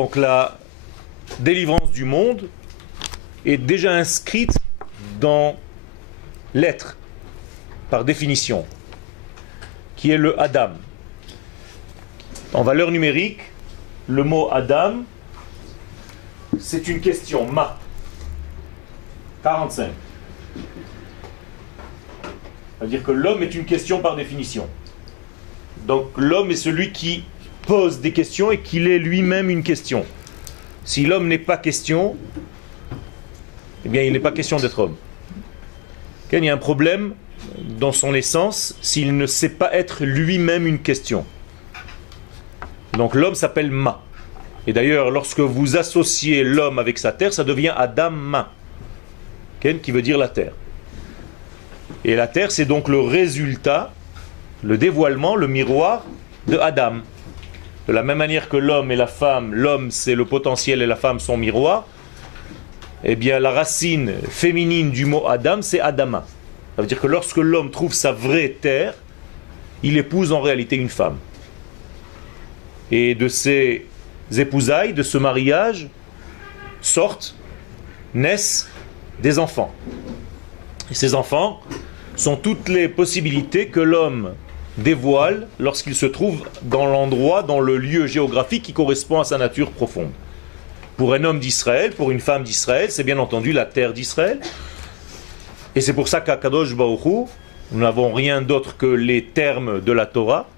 Donc la délivrance du monde est déjà inscrite dans l'être, par définition, qui est le Adam. En valeur numérique, le mot Adam, c'est une question, ma. 45. Ça veut dire que l'homme est une question par définition. Donc l'homme est celui qui pose des questions et qu'il est lui-même une question. Si l'homme n'est pas question, eh bien il n'est pas question d'être homme. Il y a un problème dans son essence s'il ne sait pas être lui-même une question. Donc l'homme s'appelle Ma. Et d'ailleurs, lorsque vous associez l'homme avec sa terre, ça devient Adam Ma, qui veut dire la terre. Et la terre, c'est donc le résultat, le dévoilement, le miroir de Adam. De la même manière que l'homme et la femme, l'homme c'est le potentiel et la femme son miroir, eh bien la racine féminine du mot Adam, c'est Adama. Ça veut dire que lorsque l'homme trouve sa vraie terre, il épouse en réalité une femme. Et de ces épousailles, de ce mariage, naissent des enfants. Et ces enfants sont toutes les possibilités que l'homme dévoile lorsqu'il se trouve dans l'endroit, dans le lieu géographique qui correspond à sa nature profonde. Pour un homme d'Israël, pour une femme d'Israël, c'est bien entendu la terre d'Israël. Et c'est pour ça qu'à Kadosh Baruch Hu, nous n'avons rien d'autre que les termes de la Torah.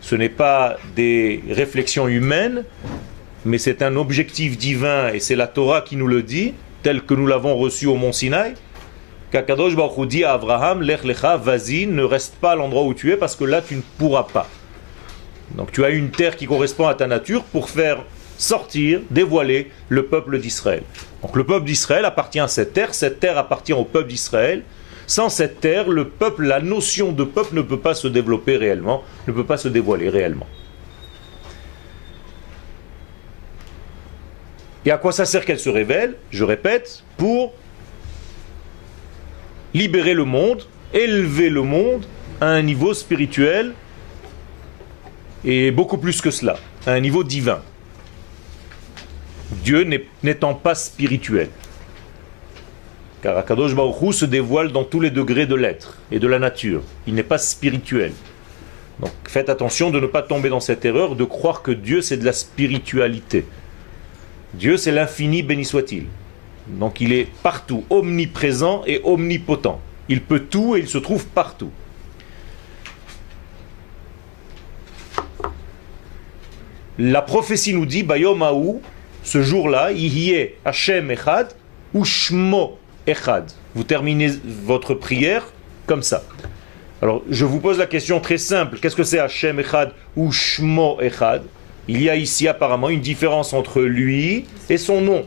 Ce n'est pas des réflexions humaines, mais c'est un objectif divin, et c'est la Torah qui nous le dit, tel que nous l'avons reçu au Mont Sinaï, qu'Akadosh Baruch Hu dit à Abraham, Lech lecha, vas-y, ne reste pas à l'endroit où tu es, parce que là tu ne pourras pas. Donc tu as une terre qui correspond à ta nature pour faire sortir, dévoiler le peuple d'Israël. Donc le peuple d'Israël appartient à cette terre appartient au peuple d'Israël. Sans cette terre, le peuple, la notion de peuple ne peut pas se développer réellement, ne peut pas se dévoiler réellement. Et à quoi ça sert qu'elle se révèle? Je répète, pour libérer le monde, élever le monde à un niveau spirituel et beaucoup plus que cela, à un niveau divin. Dieu n'étant pas spirituel. Car Akadosh Baruch Hu se dévoile dans tous les degrés de l'être et de la nature. Il n'est pas spirituel. Donc faites attention de ne pas tomber dans cette erreur de croire que Dieu c'est de la spiritualité. Dieu c'est l'infini, béni soit-il. Donc il est partout, omniprésent et omnipotent. Il peut tout et il se trouve partout. La prophétie nous dit, Bayom Haou, ce jour-là, Yihye Hashem Echad ou Shmo Echad. Vous terminez votre prière comme ça. Alors, je vous pose la question très simple. Qu'est-ce que c'est Hashem Echad ou Shmo Echad? Il y a ici apparemment une différence entre lui et son nom.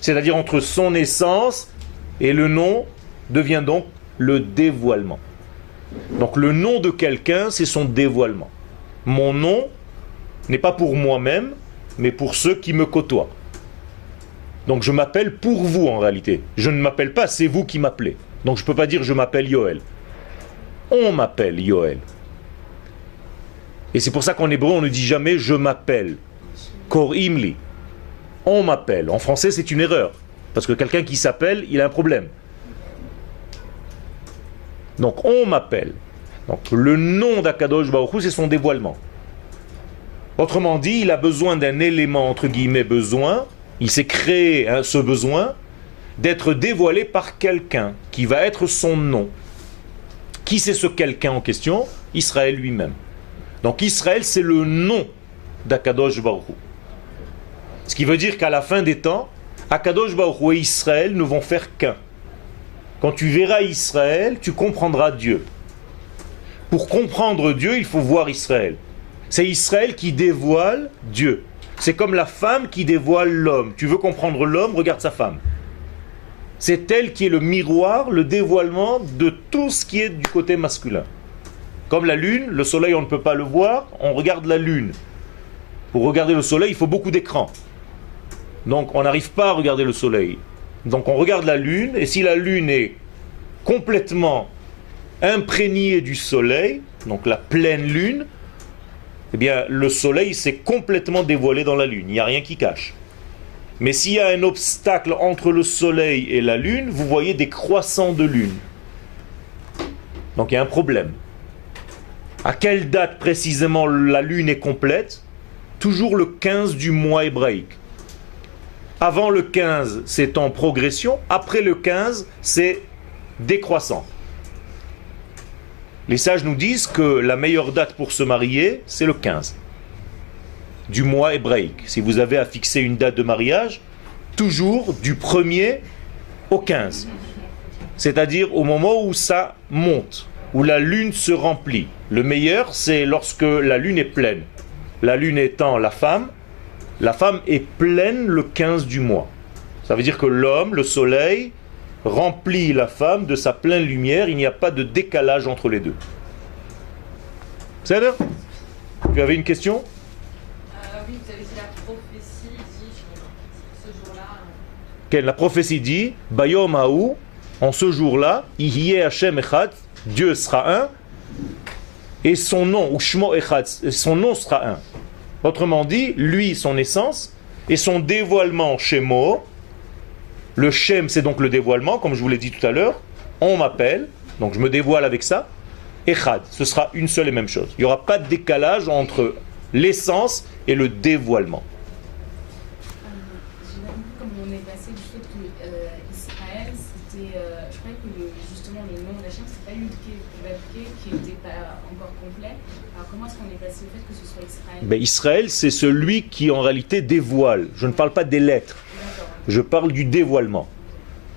C'est-à-dire entre son essence et le nom devient donc le dévoilement. Donc le nom de quelqu'un, c'est son dévoilement. Mon nom n'est pas pour moi-même, mais pour ceux qui me côtoient. Donc je m'appelle pour vous en réalité. Je ne m'appelle pas, c'est vous qui m'appelez. Donc je ne peux pas dire je m'appelle Yoël. On m'appelle Yoël. Et c'est pour ça qu'en hébreu on ne dit jamais je m'appelle. Korim li. On m'appelle. En français c'est une erreur. Parce que quelqu'un qui s'appelle, il a un problème. Donc on m'appelle. Donc le nom d'Akadosh Baruch Hu, c'est son dévoilement. Autrement dit, il a besoin d'un élément, entre guillemets, besoin. Il s'est créé ce besoin d'être dévoilé par quelqu'un qui va être son nom. Qui c'est ce quelqu'un en question? Israël lui-même. Donc Israël, c'est le nom d'Akadosh Baruch Hu. Ce qui veut dire qu'à la fin des temps, Akadosh Baruch Hu et Israël ne vont faire qu'un. Quand tu verras Israël, tu comprendras Dieu. Pour comprendre Dieu, il faut voir Israël. C'est Israël qui dévoile Dieu. C'est comme la femme qui dévoile l'homme. Tu veux comprendre l'homme, regarde sa femme. C'est elle qui est le miroir, le dévoilement de tout ce qui est du côté masculin. Comme la lune, le soleil on ne peut pas le voir, on regarde la lune. Pour regarder le soleil, il faut beaucoup d'écrans. Donc on n'arrive pas à regarder le soleil. Donc on regarde la lune, et si la lune est complètement imprégnée du soleil, donc la pleine lune, eh bien le soleil s'est complètement dévoilé dans la lune, il n'y a rien qui cache. Mais s'il y a un obstacle entre le soleil et la lune, vous voyez des croissants de lune. Donc il y a un problème. À quelle date précisément la lune est complète? Toujours le 15 du mois hébraïque. Avant le 15, c'est en progression. Après le 15, c'est décroissant. Les sages nous disent que la meilleure date pour se marier, c'est le 15 du mois hébraïque. Si vous avez à fixer une date de mariage, toujours du 1er au 15. C'est-à-dire au moment où ça monte, où la lune se remplit. Le meilleur, c'est lorsque la lune est pleine. La lune étant la femme est pleine le 15 du mois. Ça veut dire que l'homme, le soleil, remplit la femme de sa pleine lumière, il n'y a pas de décalage entre les deux. C'est là? Tu avais une question? Oui, vous avez dit la prophétie dit ce jour-là. La prophétie dit, Bayom Haou, en ce jour-là, Ihyeh Hashem Echad, Dieu sera un, et son nom, ou Shmo Echad, son nom sera un. Autrement dit, lui, son essence, et son dévoilement Shemo, le Shem, c'est donc le dévoilement, comme je vous l'ai dit tout à l'heure, on m'appelle, donc je me dévoile avec ça, Echad, ce sera une seule et même chose. Il n'y aura pas de décalage entre l'essence et le dévoilement. J'ai pas compris comment on est passé du fait que Israël, c'était, je croyais que justement le nom d'Hachem, c'est pas Yudke qui n'était pas encore complet. Alors comment est-ce qu'on est passé au fait que ce soit Israël? Ben, Israël, c'est celui qui en réalité dévoile. Je ne parle pas des lettres, je parle du dévoilement.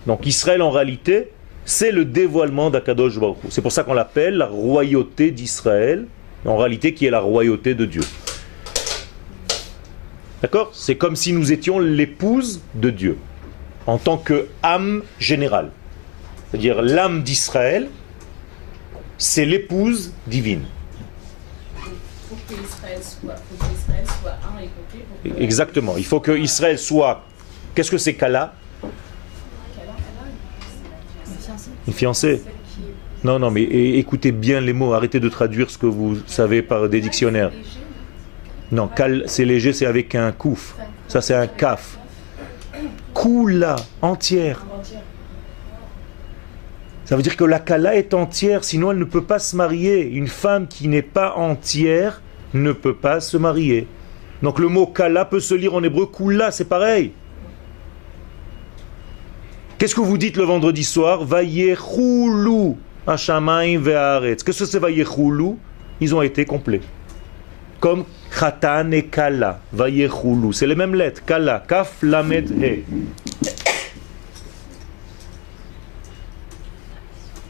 Donc Israël en réalité, c'est le dévoilement d'Akadosh Baruch Hu. C'est pour ça qu'on l'appelle la royauté d'Israël, en réalité qui est la royauté de Dieu. D'accord? C'est comme si nous étions l'épouse de Dieu, en tant que âme générale. C'est-à-dire l'âme d'Israël, c'est l'épouse divine. Pour que Israël soit un et complet. Exactement. Il faut que Israël soit... Qu'est-ce que c'est Kala? Une fiancée. Non, mais écoutez bien les mots, arrêtez de traduire ce que vous savez par des dictionnaires. Non, Kal, c'est léger, c'est avec un kouf. Ça, c'est un kaf. Kula, entière. Ça veut dire que la Kala est entière, sinon elle ne peut pas se marier. Une femme qui n'est pas entière ne peut pas se marier. Donc le mot Kala peut se lire en hébreu Kula, c'est pareil. Qu'est-ce que vous dites le vendredi soir? Vayechulu hashamayim ve'aretz. Qu'est-ce que c'est Vayechulu? Ils ont été complets. Comme Khatan et Kala. Vayechulu. C'est les mêmes lettres. Kala. Kaf, Lamed, He.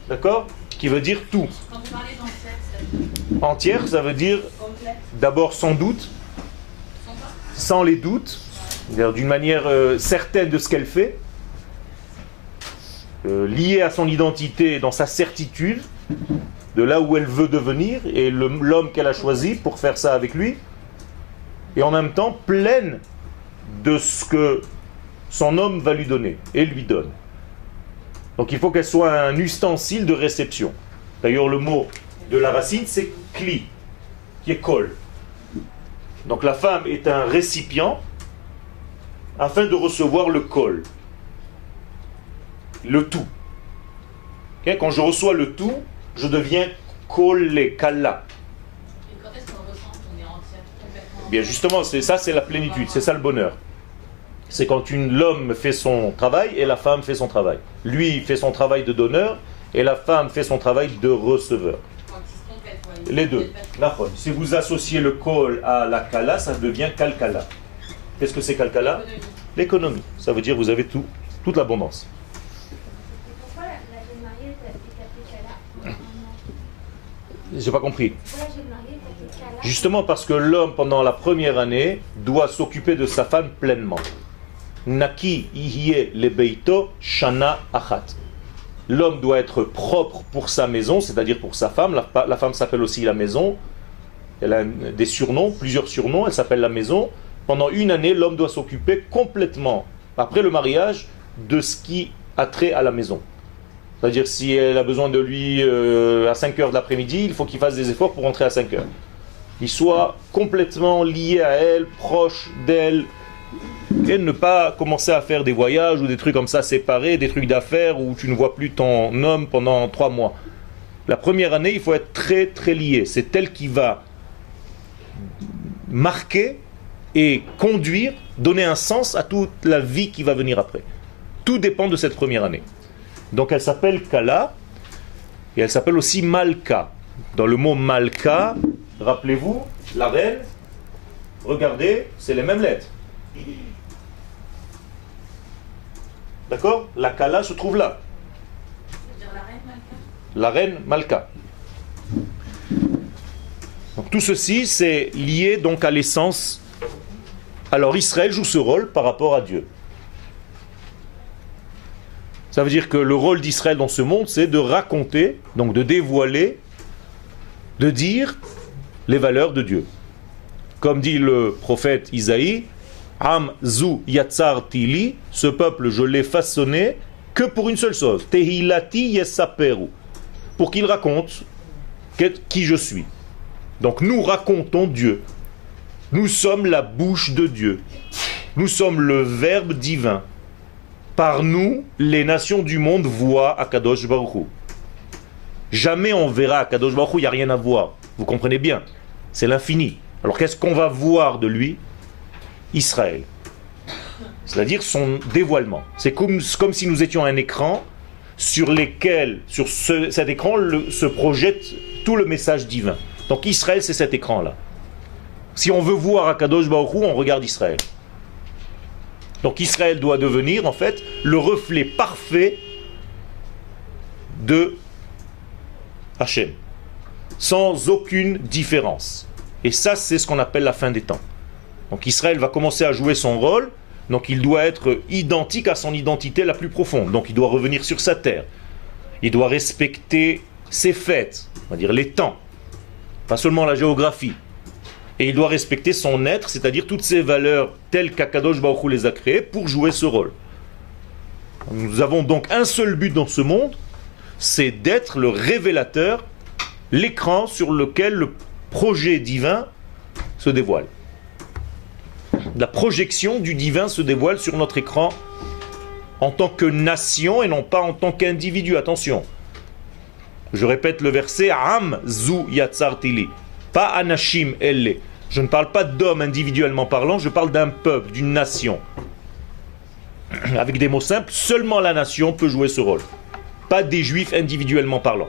D'accord? Qui veut dire tout. Quand vous parlez d'entière, Entière, ça veut dire d'abord sans doute, sans les doutes, c'est-à-dire d'une manière certaine de ce qu'elle fait. Liée à son identité, dans sa certitude, de là où elle veut devenir, et l'homme qu'elle a choisi pour faire ça avec lui, et en même temps pleine de ce que son homme va lui donner, et lui donne. Donc il faut qu'elle soit un ustensile de réception. D'ailleurs le mot de la racine c'est kli, qui est kol. Donc la femme est un récipient afin de recevoir le kol. Le tout. Okay? Quand je reçois le tout, je deviens collé, kala. et quand est-ce qu'on ressent qu'on est entière complètement? Bien justement, c'est ça, c'est la plénitude, c'est ça le bonheur. C'est quand l'homme fait son travail et la femme fait son travail. Lui fait son travail de donneur et la femme fait son travail de receveur. Quand ils se complètent, ouais. Les deux. Si vous associez le kol à la kala, ça devient kalkala. Qu'est-ce que c'est kalkala? L'économie. Ça veut dire que vous avez tout, toute l'abondance. Pourquoi la jeune mariée est appelée Kala? J'ai pas compris. Pourquoi la jeune mariée est appelée Kala? Justement parce que l'homme, pendant la première année, doit s'occuper de sa femme pleinement. Naki ihye lebeito shana achat. L'homme doit être propre pour sa maison, c'est-à-dire pour sa femme. La femme s'appelle aussi la maison. Elle a des surnoms, plusieurs surnoms. Elle s'appelle la maison. Pendant une année, l'homme doit s'occuper complètement, après le mariage, de ce qui a trait à la maison. C'est-à-dire si elle a besoin de lui à 5 heures de l'après-midi, il faut qu'il fasse des efforts pour rentrer à 5 heures. il soit complètement lié à elle, proche d'elle, et ne pas commencer à faire des voyages ou des trucs comme ça séparés, des trucs d'affaires où tu ne vois plus ton homme pendant 3 mois. La première année, il faut être très très lié. C'est elle qui va marquer et conduire, donner un sens à toute la vie qui va venir après. Tout dépend de cette première année. Donc elle s'appelle Kala et elle s'appelle aussi Malka. Dans le mot Malka, rappelez-vous, la reine, regardez, c'est les mêmes lettres. D'accord? La Kala se trouve là. C'est-à-dire la reine Malka. La reine Malka. Donc tout ceci, c'est lié donc à l'essence. Alors Israël joue ce rôle par rapport à Dieu. Ça veut dire que le rôle d'Israël dans ce monde, c'est de raconter, donc de dévoiler, de dire les valeurs de Dieu. Comme dit le prophète Isaïe, Am zu yatzar tili, ce peuple je l'ai façonné que pour une seule chose, Tehilati yesaperu, pour qu'il raconte qui je suis. Donc nous racontons Dieu. Nous sommes la bouche de Dieu. Nous sommes le Verbe divin. Par nous, les nations du monde voient Akadosh Baruch Hu. Jamais on verra Akadosh Baruch Hu, il n'y a rien à voir. Vous comprenez bien, c'est l'infini. Alors qu'est-ce qu'on va voir de lui? Israël. C'est-à-dire son dévoilement. C'est comme si nous étions un écran sur lequel, sur cet écran, se projette tout le message divin. Donc Israël, c'est cet écran-là. Si on veut voir Akadosh Baruch Hu, on regarde Israël. Donc Israël doit devenir en fait le reflet parfait de Hachem, sans aucune différence. Et ça, c'est ce qu'on appelle la fin des temps. Donc Israël va commencer à jouer son rôle, donc il doit être identique à son identité la plus profonde. Donc il doit revenir sur sa terre. Il doit respecter ses fêtes, on va dire les temps, pas seulement la géographie. Et il doit respecter son être, c'est-à-dire toutes ces valeurs telles qu'Akadosh Baruch Hu les a créées pour jouer ce rôle. Nous avons donc un seul but dans ce monde, c'est d'être le révélateur, l'écran sur lequel le projet divin se dévoile. La projection du divin se dévoile sur notre écran en tant que nation et non pas en tant qu'individu. Attention. Je répète le verset Am zu yatzar tili. Pas Anashim elle. Je ne parle pas d'hommes individuellement parlant, je parle d'un peuple, d'une nation. Avec des mots simples, seulement la nation peut jouer ce rôle. Pas des juifs individuellement parlant.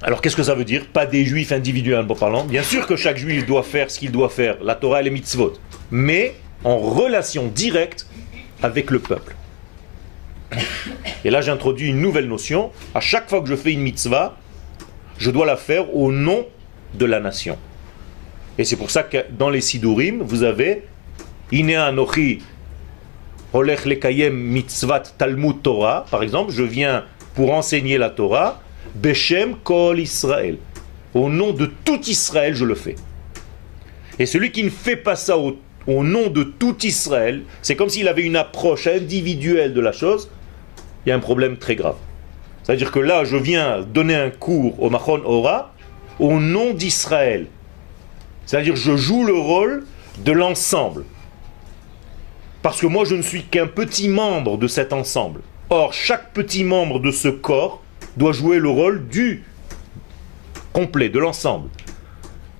Alors qu'est-ce que ça veut dire? Pas des juifs individuellement parlant. Bien sûr que chaque juif doit faire ce qu'il doit faire, la Torah et les mitzvot, mais en relation directe avec le peuple. Et là j'introduis une nouvelle notion. À chaque fois que je fais une mitzvah, je dois la faire au nom de la nation. Et c'est pour ça que dans les Sidurim, vous avez Inea Anochi Olech Lekayem Mitzvat Talmud Torah, par exemple, je viens pour enseigner la Torah, Beshem Kol Israël. Au nom de tout Israël, je le fais. Et celui qui ne fait pas ça au nom de tout Israël, c'est comme s'il avait une approche individuelle de la chose, il y a un problème très grave. C'est-à-dire que là, je viens donner un cours au Machon Ora au nom d'Israël. C'est-à-dire que je joue le rôle de l'ensemble. Parce que moi, je ne suis qu'un petit membre de cet ensemble. Or, chaque petit membre de ce corps doit jouer le rôle du complet, de l'ensemble.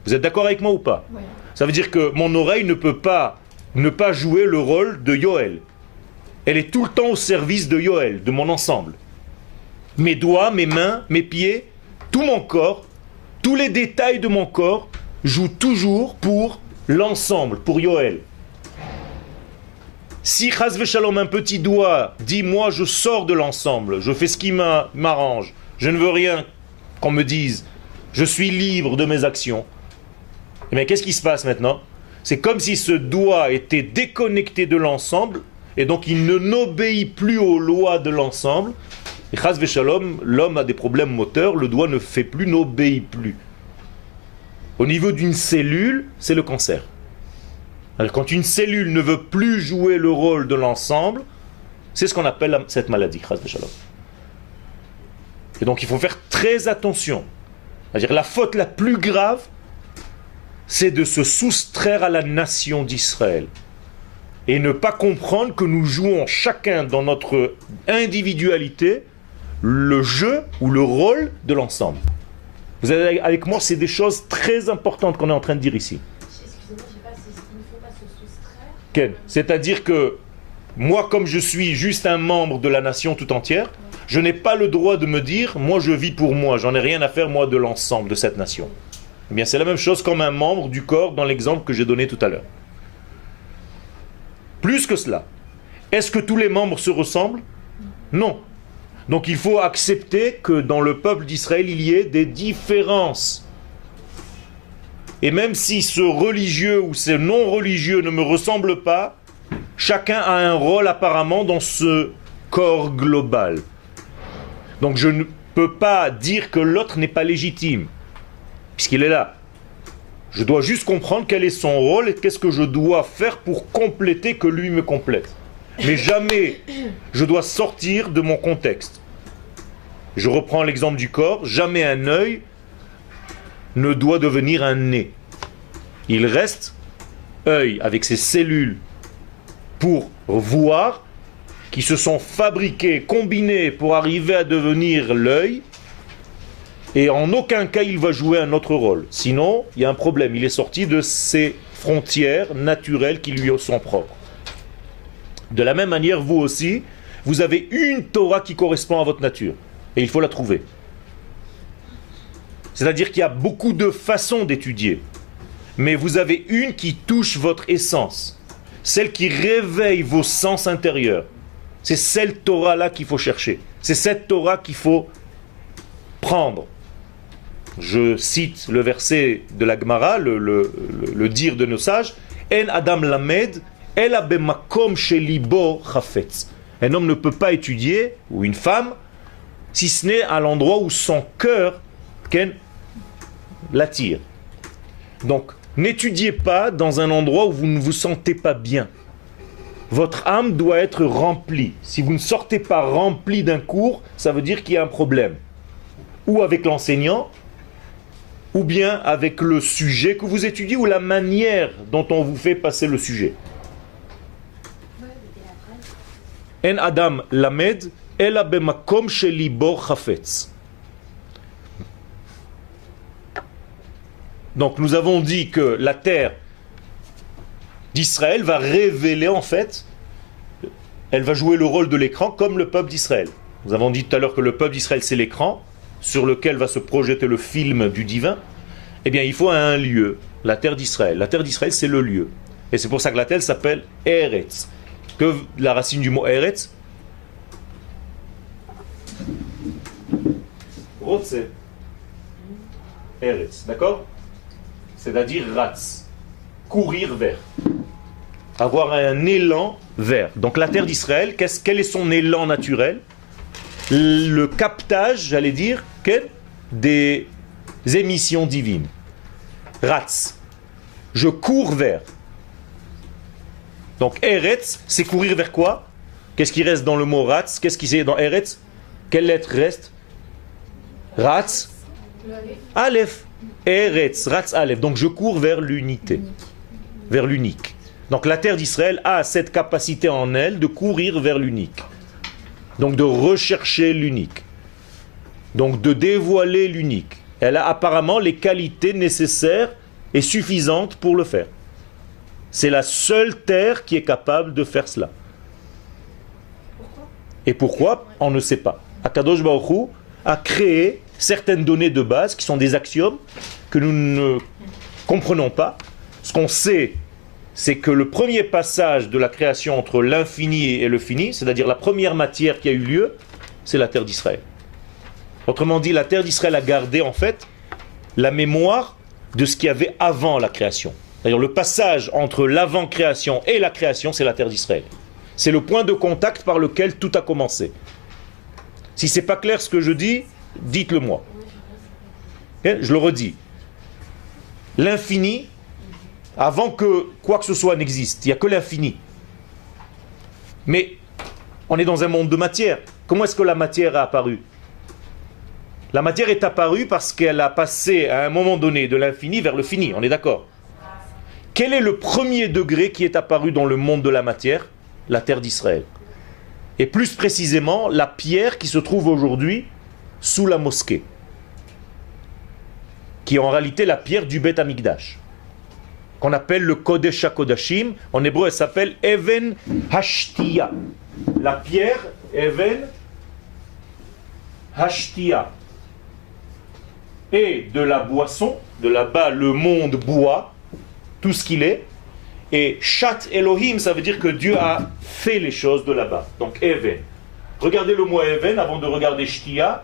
Vous êtes d'accord avec moi ou pas? Ouais. Ça veut dire que mon oreille ne peut pas ne pas jouer le rôle de Yoël. Elle est tout le temps au service de Yoël, de mon ensemble. Mes doigts, mes mains, mes pieds, tout mon corps, tous les détails de mon corps jouent toujours pour l'ensemble, pour Yoël. Si Chas v'Shalom, un petit doigt dit moi je sors de l'ensemble, je fais ce qui m'arrange, je ne veux rien qu'on me dise, je suis libre de mes actions, et bien qu'est-ce qui se passe maintenant? C'est comme si ce doigt était déconnecté de l'ensemble et donc il n'obéit plus aux lois de l'ensemble. Et Chas v'Shalom, l'homme a des problèmes moteurs, le doigt ne fait plus, n'obéit plus. Au niveau d'une cellule, c'est le cancer. Alors, quand une cellule ne veut plus jouer le rôle de l'ensemble, c'est ce qu'on appelle cette maladie, Chas v'Shalom. Et donc il faut faire très attention. C'est-à-dire la faute la plus grave, c'est de se soustraire à la nation d'Israël. Et ne pas comprendre que nous jouons chacun dans notre individualité le jeu ou le rôle de l'ensemble. Vous êtes avec moi, c'est des choses très importantes qu'on est en train de dire ici. Excusez-moi, je sais pas, il ne faut pas se soustraire. Ken, c'est-à-dire que moi, comme je suis juste un membre de la nation tout entière, je n'ai pas le droit de me dire, moi je vis pour moi, j'en ai rien à faire moi de l'ensemble de cette nation. Eh bien c'est la même chose comme un membre du corps dans l'exemple que j'ai donné tout à l'heure. Plus que cela, est-ce que tous les membres se ressemblent? Non. Donc il faut accepter que dans le peuple d'Israël, il y ait des différences. Et même si ce religieux ou ce non-religieux ne me ressemble pas, chacun a un rôle apparemment dans ce corps global. Donc je ne peux pas dire que l'autre n'est pas légitime, puisqu'il est là. Je dois juste comprendre quel est son rôle et qu'est-ce que je dois faire pour compléter que lui me complète. Mais jamais je dois sortir de mon contexte. Je reprends l'exemple du corps, jamais un œil ne doit devenir un nez. Il reste œil avec ses cellules pour voir, qui se sont fabriquées, combinées pour arriver à devenir l'œil, et en aucun cas il va jouer un autre rôle. Sinon, il y a un problème, il est sorti de ses frontières naturelles qui lui sont propres. De la même manière, vous aussi, vous avez une Torah qui correspond à votre nature, et il faut la trouver. C'est-à-dire qu'il y a beaucoup de façons d'étudier, mais vous avez une qui touche votre essence, celle qui réveille vos sens intérieurs. C'est cette Torah-là qu'il faut chercher. C'est cette Torah qu'il faut prendre. Je cite le verset de la Gemara, le dire de nos sages. En Adam lamed, ela bemakom shelibo chafetz. Un homme ne peut pas étudier, ou une femme, si ce n'est à l'endroit où son cœur l'attire. Donc, n'étudiez pas dans un endroit où vous ne vous sentez pas bien. Votre âme doit être remplie. Si vous ne sortez pas rempli d'un cours, ça veut dire qu'il y a un problème. Ou avec l'enseignant, ou bien avec le sujet que vous étudiez, ou la manière dont on vous fait passer le sujet. En Adam lamed, ela bemakom shelibo chafetz. Donc nous avons dit que la terre d'Israël va révéler en fait, elle va jouer le rôle de l'écran comme le peuple d'Israël. Nous avons dit tout à l'heure que le peuple d'Israël c'est l'écran sur lequel va se projeter le film du divin. Eh bien il faut un lieu, la terre d'Israël. La terre d'Israël c'est le lieu. Et c'est pour ça que la terre s'appelle Eretz. Que la racine du mot Eretz? Rotze. Eretz, d'accord? C'est-à-dire ratz, courir vers, avoir un élan vers. Donc la terre d'Israël, quel est son élan naturel? Le captage, j'allais dire, des émissions divines. Ratz, je cours vers. Donc Eretz, c'est courir vers quoi? Qu'est-ce qui reste dans le mot ratz? Qu'est-ce qui est dans Eretz? Quelle lettre reste? Ratz, Aleph. Eretz, Ratz Aleph. Donc je cours vers l'unité, vers l'unique. Donc la terre d'Israël a cette capacité en elle de courir vers l'unique. Donc de rechercher l'unique. Donc de dévoiler l'unique. Elle a apparemment les qualités nécessaires et suffisantes pour le faire. C'est la seule terre qui est capable de faire cela. Et pourquoi? On ne sait pas. Akadosh Baruch Hu a créé certaines données de base qui sont des axiomes que nous ne comprenons pas. Ce qu'on sait, c'est que le premier passage de la création entre l'infini et le fini, c'est-à-dire la première matière qui a eu lieu, c'est la terre d'Israël. Autrement dit, la terre d'Israël a gardé en fait la mémoire de ce qu'il y avait avant la création. C'est-à-dire le passage entre l'avant-création et la création, c'est la terre d'Israël. C'est le point de contact par lequel tout a commencé. Si c'est pas clair ce que je dis, dites-le moi. Je le redis. L'infini, avant que quoi que ce soit n'existe, il n'y a que l'infini. Mais on est dans un monde de matière. Comment est-ce que la matière a apparu? La matière est apparue parce qu'elle a passé à un moment donné de l'infini vers le fini, on est d'accord? Quel est le premier degré qui est apparu dans le monde de la matière? La terre d'Israël. Et plus précisément, la pierre qui se trouve aujourd'hui sous la mosquée, qui est en réalité la pierre du Beth Amikdash, qu'on appelle le Kodesh HaKodashim. En hébreu, elle s'appelle Even Hashtia. La pierre, Even Hashtia. Et de la boisson, de là-bas, le monde boit tout ce qu'il est. Et Shat Elohim, ça veut dire que Dieu a fait les choses de là-bas. Donc Even. Regardez le mot Even avant de regarder Shtia.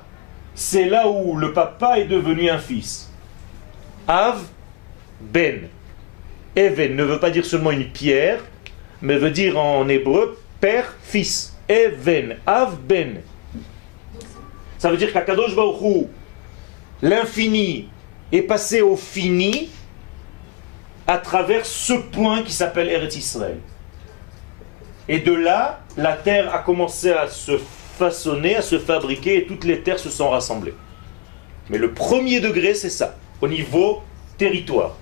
C'est là où le papa est devenu un fils. Av, Ben. Even ne veut pas dire seulement une pierre, mais veut dire en hébreu père, fils. Even, Av, Ben. Ça veut dire qu'Akadosh Baruch Hu, l'infini, est passé au fini à travers ce point qui s'appelle Eretz Israël. Et de là, la terre a commencé à se façonner, à se fabriquer, et toutes les terres se sont rassemblées. Mais le premier degré, c'est ça, au niveau territoire.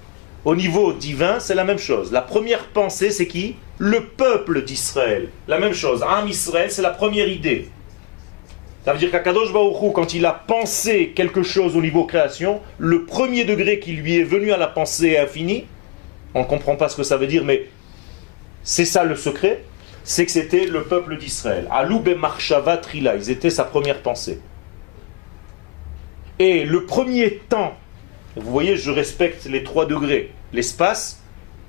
Au niveau divin, c'est la même chose. La première pensée, c'est qui? Le peuple d'Israël. La même chose. Am Israël, c'est la première idée. Ça veut dire qu'Akadosh Baruch Hu, quand il a pensé quelque chose au niveau création, le premier degré qui lui est venu à la pensée infinie, on ne comprend pas ce que ça veut dire, mais c'est ça le secret, c'est que c'était le peuple d'Israël. Alou be'marshava trila, ils étaient sa première pensée. Et le premier temps, vous voyez, je respecte les 3 degrés, l'espace,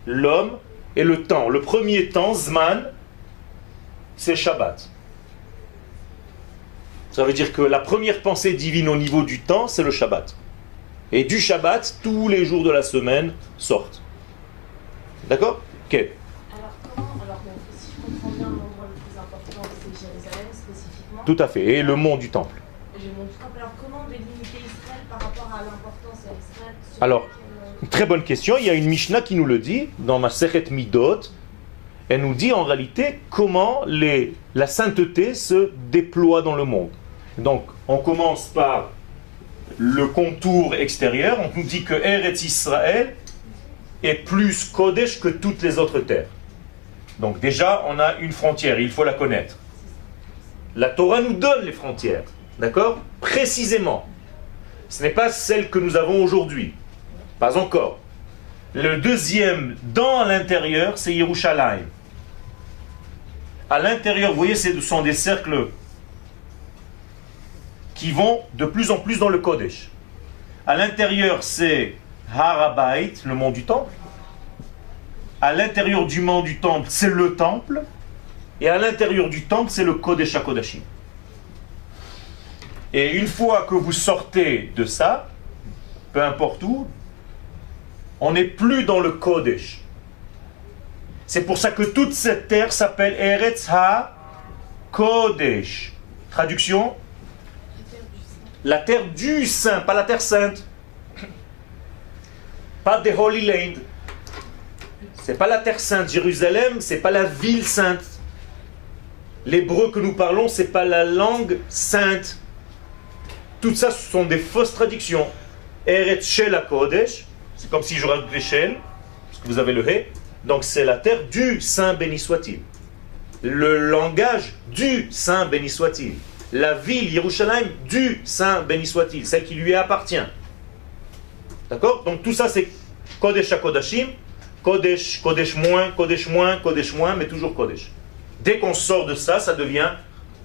l'homme et le temps. Le premier temps, Zman, c'est Shabbat. Ça veut dire que la première pensée divine au niveau du temps, c'est le Shabbat. Et du Shabbat, tous les jours de la semaine sortent. D'accord? Ok. Donc, si je comprends bien, l'endroit le plus important, c'est Jérusalem spécifiquement. Tout à fait. Et le mont du temple. Alors, comment délimiter Israël par rapport à l'importance d'Israël? Alors, très bonne question. Il y a une Mishnah qui nous le dit, dans Masechet Midot. Elle nous dit en réalité comment la sainteté se déploie dans le monde. Donc, on commence par le contour extérieur. On nous dit que Eretz Israël est plus Kodesh que toutes les autres terres. Donc déjà, on a une frontière, il faut la connaître. La Torah nous donne les frontières, d'accord? Précisément. Ce n'est pas celle que nous avons aujourd'hui. Pas encore. Le deuxième, dans l'intérieur, c'est Yerushalayim. À l'intérieur, vous voyez, ce sont des cercles qui vont de plus en plus dans le Kodesh. À l'intérieur, c'est Harabait, le mont du temple. À l'intérieur du mont du temple, c'est le temple. Et à l'intérieur du temple, c'est le Kodesh HaKodashim. Et une fois que vous sortez de ça, peu importe où, on n'est plus dans le Kodesh. C'est pour ça que toute cette terre s'appelle Eretz HaKodesh. Traduction? La terre du Saint, pas la terre sainte. Pas des Holy Land. C'est pas la terre sainte. Jérusalem, c'est pas la ville sainte. L'hébreu que nous parlons, c'est pas la langue sainte. Tout ça, ce sont des fausses traductions. Eretz Shel HaKodesh, c'est comme si je rajoute l'échelle, parce que vous avez le He. Donc c'est la terre du Saint béni soit-il. Le langage du Saint béni soit-il. La ville, Yerushalayim, du Saint béni soit-il, celle qui lui appartient. D'accord? Donc tout ça c'est Kodesh HaKodashim, Kodesh, Kodesh moins, Kodesh moins, Kodesh moins, mais toujours Kodesh. Dès qu'on sort de ça, ça devient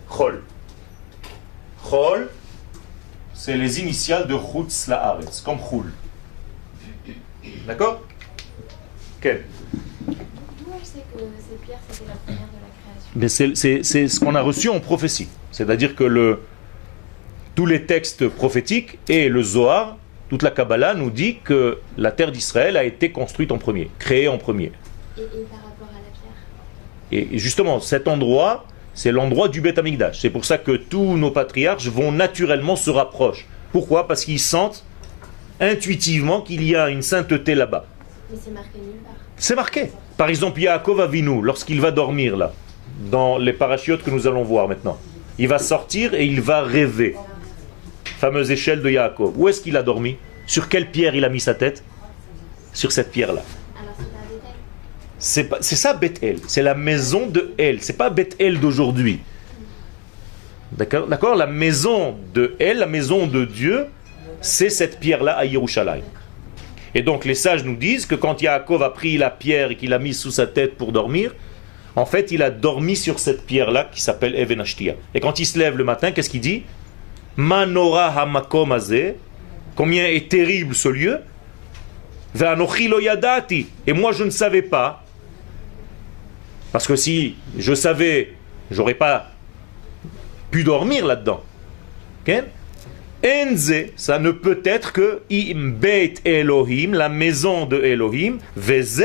Chol. Chol, c'est les initiales de Chutz La'aretz, comme Chul. D'accord? Quel? D'où on sait que ces pierres, c'était la première de la création? Mais c'est ce qu'on a reçu en prophétie. C'est-à-dire que tous les textes prophétiques et le Zohar, toute la Kabbalah nous dit que la terre d'Israël a été construite en premier, créée en premier. Et par rapport à la pierre? Et justement, cet endroit, c'est l'endroit du Beth Amikdash. C'est pour ça que tous nos patriarches vont naturellement se rapprocher. Pourquoi? Parce qu'ils sentent intuitivement qu'il y a une sainteté là-bas. Mais c'est marqué nulle part. C'est marqué. Par exemple, Yaakov Avinu, lorsqu'il va dormir là, dans les parachiotes que nous allons voir maintenant, il va sortir et il va rêver. fameuse échelle de Yaakov. Où est-ce qu'il a dormi? Sur quelle pierre il a mis sa tête? Sur cette pierre-là. Alors c'est pas Bethel. C'est ça Bethel, c'est la maison de El, c'est pas Bethel d'aujourd'hui. D'accord? La maison de El, la maison de Dieu, c'est cette pierre-là à Yerushalayim. Et donc les sages nous disent que quand Yaakov a pris la pierre et qu'il l'a mise sous sa tête pour dormir, en fait il a dormi sur cette pierre-là qui s'appelle Even Ashtia. Et quand il se lève le matin, qu'est-ce qu'il dit? Manora hamakom hazeh, combien est terrible ce lieu. Ve'anochi lo yadati, et moi je ne savais pas. Parce que si je savais, j'aurais pas pu dormir là-dedans. Okay? Enze, ça ne peut être que im beit Elohim, la maison de Elohim, veze,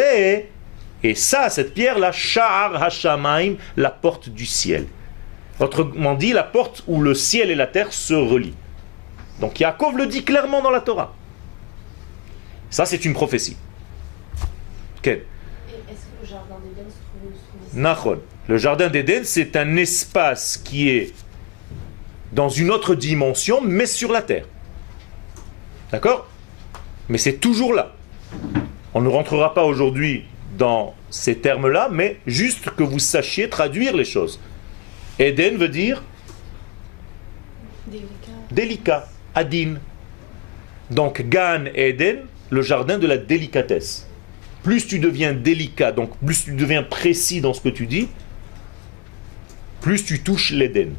et ça, cette pierre-là, sha'ar hashamaim, la porte du ciel. Autrement dit, la porte où le ciel et la terre se relient. Donc Yaakov le dit clairement dans la Torah. Ça, c'est une prophétie. Okay. Et est-ce que le jardin d'Éden se trouve ici? Nachon. Le jardin d'Éden, c'est un espace qui est dans une autre dimension, mais sur la terre. D'accord? Mais c'est toujours là. On ne rentrera pas aujourd'hui dans ces termes-là, mais juste que vous sachiez traduire les choses. Éden veut dire délicat, adin. Donc Gan Éden, le jardin de la délicatesse. Plus tu deviens délicat, donc plus tu deviens précis dans ce que tu dis, plus tu touches l'Éden.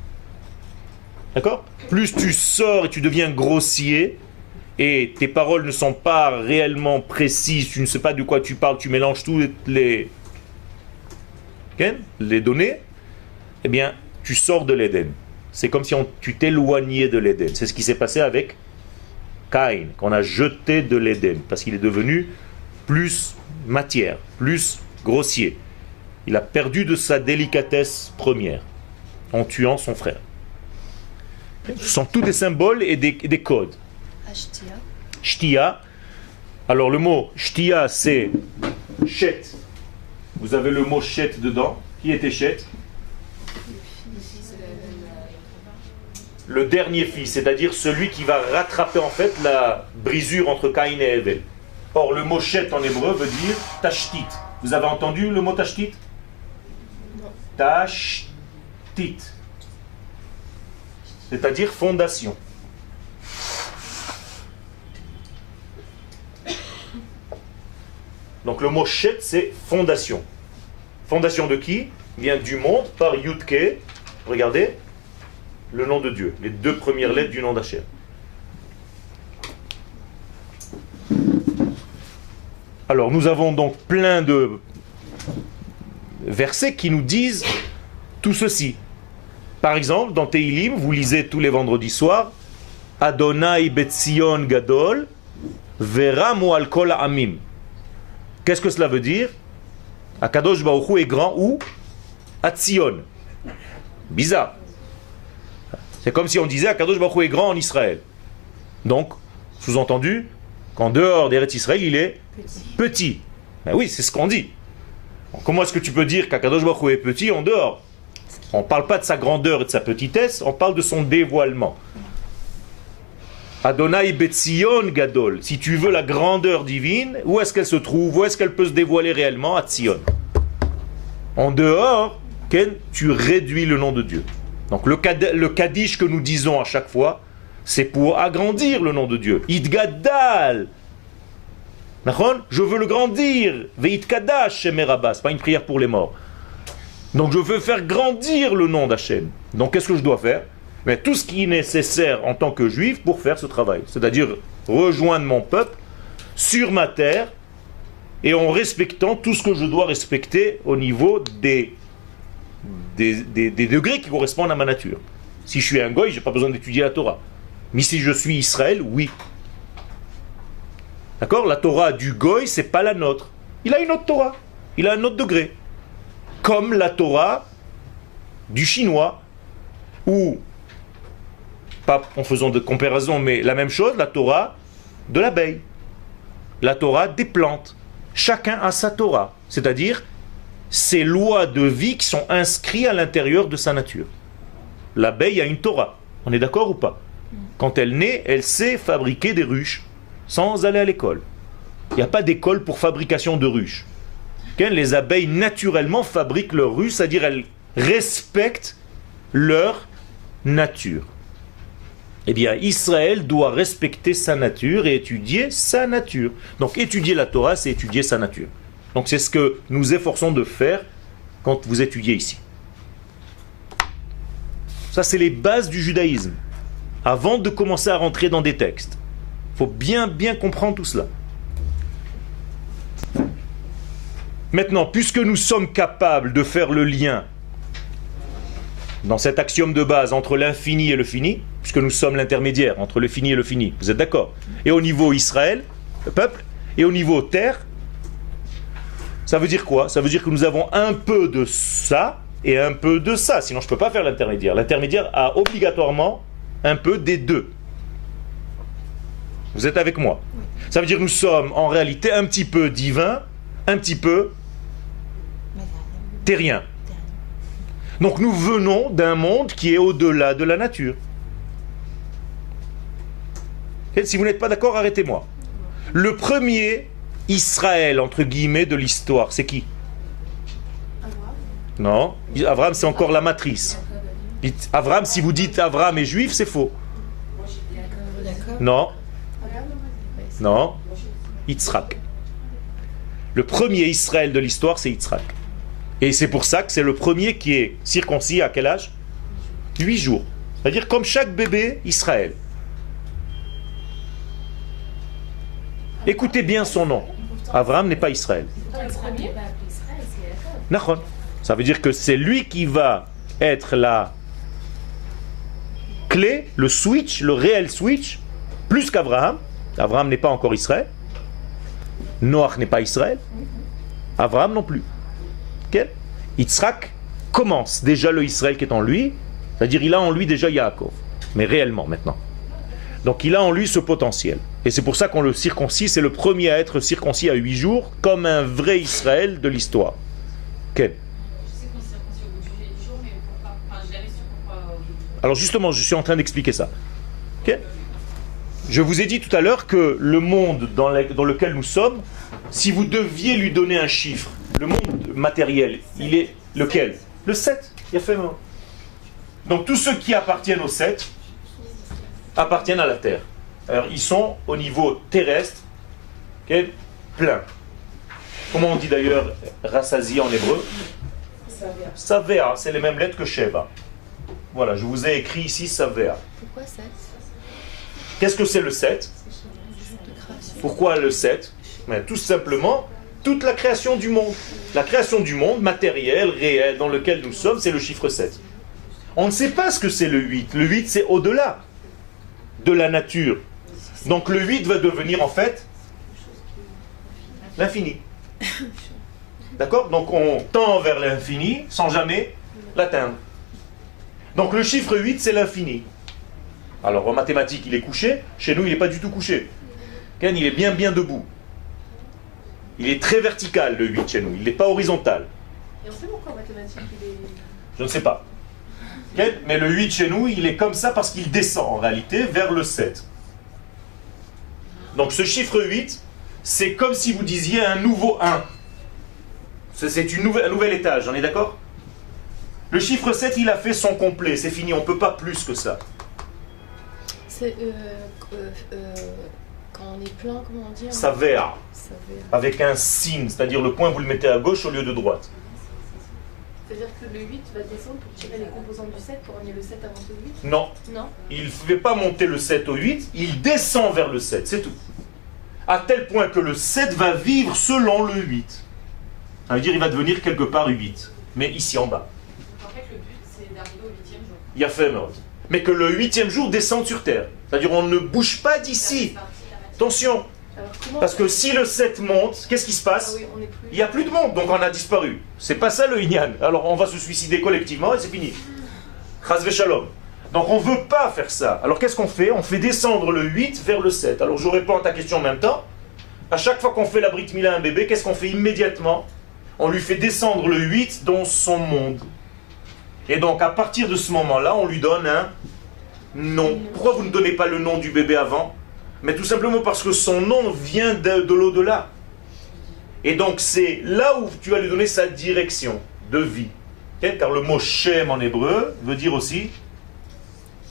D'accord? Plus tu sors et tu deviens grossier, et tes paroles ne sont pas réellement précises, tu ne sais pas de quoi tu parles, tu mélanges toutes les données, eh bien, tu sors de l'Éden. C'est comme si tu t'éloignais de l'Éden. C'est ce qui s'est passé avec Caïn, qu'on a jeté de l'Éden, parce qu'il est devenu plus matière, plus grossier. Il a perdu de sa délicatesse première, en tuant son frère. Ce sont tous des symboles et des codes. Ashtia. Shtia. Alors le mot shtia, c'est chet. Vous avez le mot chet dedans. Qui était chet? Le dernier fils, c'est-à-dire celui qui va rattraper en fait la brisure entre Caïn et Hevel. Or le mot chet en hébreu veut dire tashtit. Vous avez entendu le mot tashtit? Tashtit. C'est-à-dire fondation. Donc le mot chet, c'est fondation. Fondation de qui? Vient du monde par Yudke. Regardez, le nom de Dieu. Les deux premières lettres du nom d'Hachem. Alors nous avons donc plein de versets qui nous disent tout ceci. Par exemple, dans Teilim, vous lisez tous les vendredis soirs, Adonai Betzion Gadol, Veramu al kol ha'amim. Qu'est-ce que cela veut dire? Akadosh Baruch Hu est grand où? À Tzion. Bizarre. C'est comme si on disait Akadosh Baruch Hu est grand en Israël. Donc, sous-entendu, qu'en dehors d'Eretz Israël, il est petit. Ben oui, c'est ce qu'on dit. Comment est-ce que tu peux dire qu'Akadosh Baruch Hu est petit en dehors? On ne parle pas de sa grandeur et de sa petitesse, on parle de son dévoilement. Adonai Betzion Gadol. Si tu veux la grandeur divine, où est-ce qu'elle se trouve? Où est-ce qu'elle peut se dévoiler réellement? À Tzion. En dehors, tu réduis le nom de Dieu. Donc le Kaddish que nous disons à chaque fois, c'est pour agrandir le nom de Dieu. Idgadal. Je veux le grandir. Ve'itkadash Shemerabas. Pas une prière pour les morts. Donc je veux faire grandir le nom d'Hachem. Donc qu'est-ce que je dois faire? Mais tout ce qui est nécessaire en tant que juif pour faire ce travail. C'est-à-dire rejoindre mon peuple sur ma terre et en respectant tout ce que je dois respecter au niveau des degrés qui correspondent à ma nature. Si je suis un goy, je n'ai pas besoin d'étudier la Torah. Mais si je suis Israël, oui. D'accord? La Torah du goy, c'est pas la nôtre. Il a une autre Torah. Il a un autre degré. Comme la Torah du chinois, ou, pas en faisant de comparaison, mais la même chose, la Torah de l'abeille, la Torah des plantes. Chacun a sa Torah, c'est-à-dire ces lois de vie qui sont inscrites à l'intérieur de sa nature. L'abeille a une Torah, on est d'accord ou pas? Quand elle naît, elle sait fabriquer des ruches sans aller à l'école. Il n'y a pas d'école pour fabrication de ruches. Les abeilles naturellement fabriquent leurs ruches, c'est-à-dire elles respectent leur nature. Eh bien, Israël doit respecter sa nature et étudier sa nature. Donc, étudier la Torah, c'est étudier sa nature. Donc, c'est ce que nous efforçons de faire quand vous étudiez ici. Ça, c'est les bases du judaïsme. Avant de commencer à rentrer dans des textes, il faut bien comprendre tout cela. Maintenant, puisque nous sommes capables de faire le lien dans cet axiome de base entre l'infini et le fini, puisque nous sommes l'intermédiaire entre le fini et le fini, vous êtes d'accord? Et au niveau Israël, le peuple, et au niveau terre, ça veut dire quoi? Ça veut dire que nous avons un peu de ça et un peu de ça, sinon je ne peux pas faire l'intermédiaire. L'intermédiaire a obligatoirement un peu des deux. Vous êtes avec moi? Ça veut dire que nous sommes en réalité un petit peu divin, un petit peu terrien. Donc nous venons d'un monde qui est au-delà de la nature. Et si vous n'êtes pas d'accord, arrêtez-moi. Le premier Israël, entre guillemets, de l'histoire, c'est qui? Non, Abraham c'est encore la matrice. Abraham, si vous dites Abraham est juif, c'est faux. Non. Non. Yitzhak. Le premier Israël de l'histoire, c'est Yitzhak. Et c'est pour ça que c'est le premier qui est circoncis à quel âge? 8 jours. C'est-à-dire comme chaque bébé Israël. Écoutez bien son nom. Abraham n'est pas Israël. Nachon. Ça veut dire que c'est lui qui va être la clé, le switch, le réel switch, plus qu'Abraham. Abraham n'est pas encore Israël. Noach n'est pas Israël. Abraham non plus. Okay? Yitzhak commence déjà le Israël qui est en lui, c'est-à-dire il a en lui déjà Yaakov, mais réellement maintenant. Donc il a en lui ce potentiel. Et c'est pour ça qu'on le circoncis, c'est le premier à être circoncis à 8 jours, comme un vrai Israël de l'histoire. Okay. Alors justement, je suis en train d'expliquer ça. Okay. Je vous ai dit tout à l'heure que le monde dans lequel nous sommes, si vous deviez lui donner un chiffre, le monde matériel, il est lequel? Le 7. Il a fait mal. Donc tous ceux qui appartiennent au 7 appartiennent à la Terre. Alors ils sont au niveau terrestre, okay, plein. Comment on dit d'ailleurs rassasi en hébreu? Savea, c'est les mêmes lettres que Sheva. Voilà, je vous ai écrit ici Savea. Pourquoi 7? Qu'est-ce que c'est le 7? Pourquoi le 7? Mais tout simplement, toute la création du monde. La création du monde, matériel, réel, dans lequel nous sommes, c'est le chiffre 7. On ne sait pas ce que c'est le 8. Le 8, c'est au-delà de la nature. Donc le 8 va devenir en fait l'infini. D'accord? Donc on tend vers l'infini sans jamais l'atteindre. Donc le chiffre 8, c'est l'infini. Alors en mathématiques, il est couché. Chez nous, il n'est pas du tout couché. Ken, il est bien debout. Il est très vertical, le 8 chez nous. Il n'est pas horizontal. Et on sait pourquoi en mathématiques il est... Je ne sais pas. Ken, mais le 8 chez nous, il est comme ça parce qu'il descend en réalité vers le 7. Donc ce chiffre 8, c'est comme si vous disiez un nouveau 1. C'est un nouvel étage, on est d'accord? Le chiffre 7, il a fait son complet, c'est fini, on ne peut pas plus que ça. C'est quand on est plein, comment on dit? Savea, avec un signe, c'est-à-dire le point vous le mettez à gauche au lieu de droite. C'est-à-dire que le 8 va descendre pour tirer les composants du 7 pour gagner le 7 avant le 8? Non. Non. Il ne fait pas monter le 7 au 8, il descend vers le 7, c'est tout. À tel point que le 7 va vivre selon le 8. Ça veut dire qu'il va devenir quelque part 8, mais ici en bas. En fait, le but, c'est d'arriver au 8e jour. Il y a fait mort. Mais que le 8e jour descende sur terre. C'est-à-dire on ne bouge pas d'ici. Attention. Parce que si le 7 monte, qu'est-ce qui se passe? Il n'y a plus de monde, donc on a disparu. C'est pas ça le Inyan. Alors on va se suicider collectivement et c'est fini. Chas v'shalom. Donc on ne veut pas faire ça. Alors qu'est-ce qu'on fait? On fait descendre le 8 vers le 7. Alors je réponds à ta question en même temps. À chaque fois qu'on fait la Brit Mila à un bébé, qu'est-ce qu'on fait immédiatement? On lui fait descendre le 8 dans son monde. Et donc à partir de ce moment-là, on lui donne un Non. Pourquoi vous ne donnez pas le nom du bébé avant? Mais tout simplement parce que son nom vient de l'au-delà. Et donc c'est là où tu vas lui donner sa direction de vie. Okay? Car le mot Shem en hébreu veut dire aussi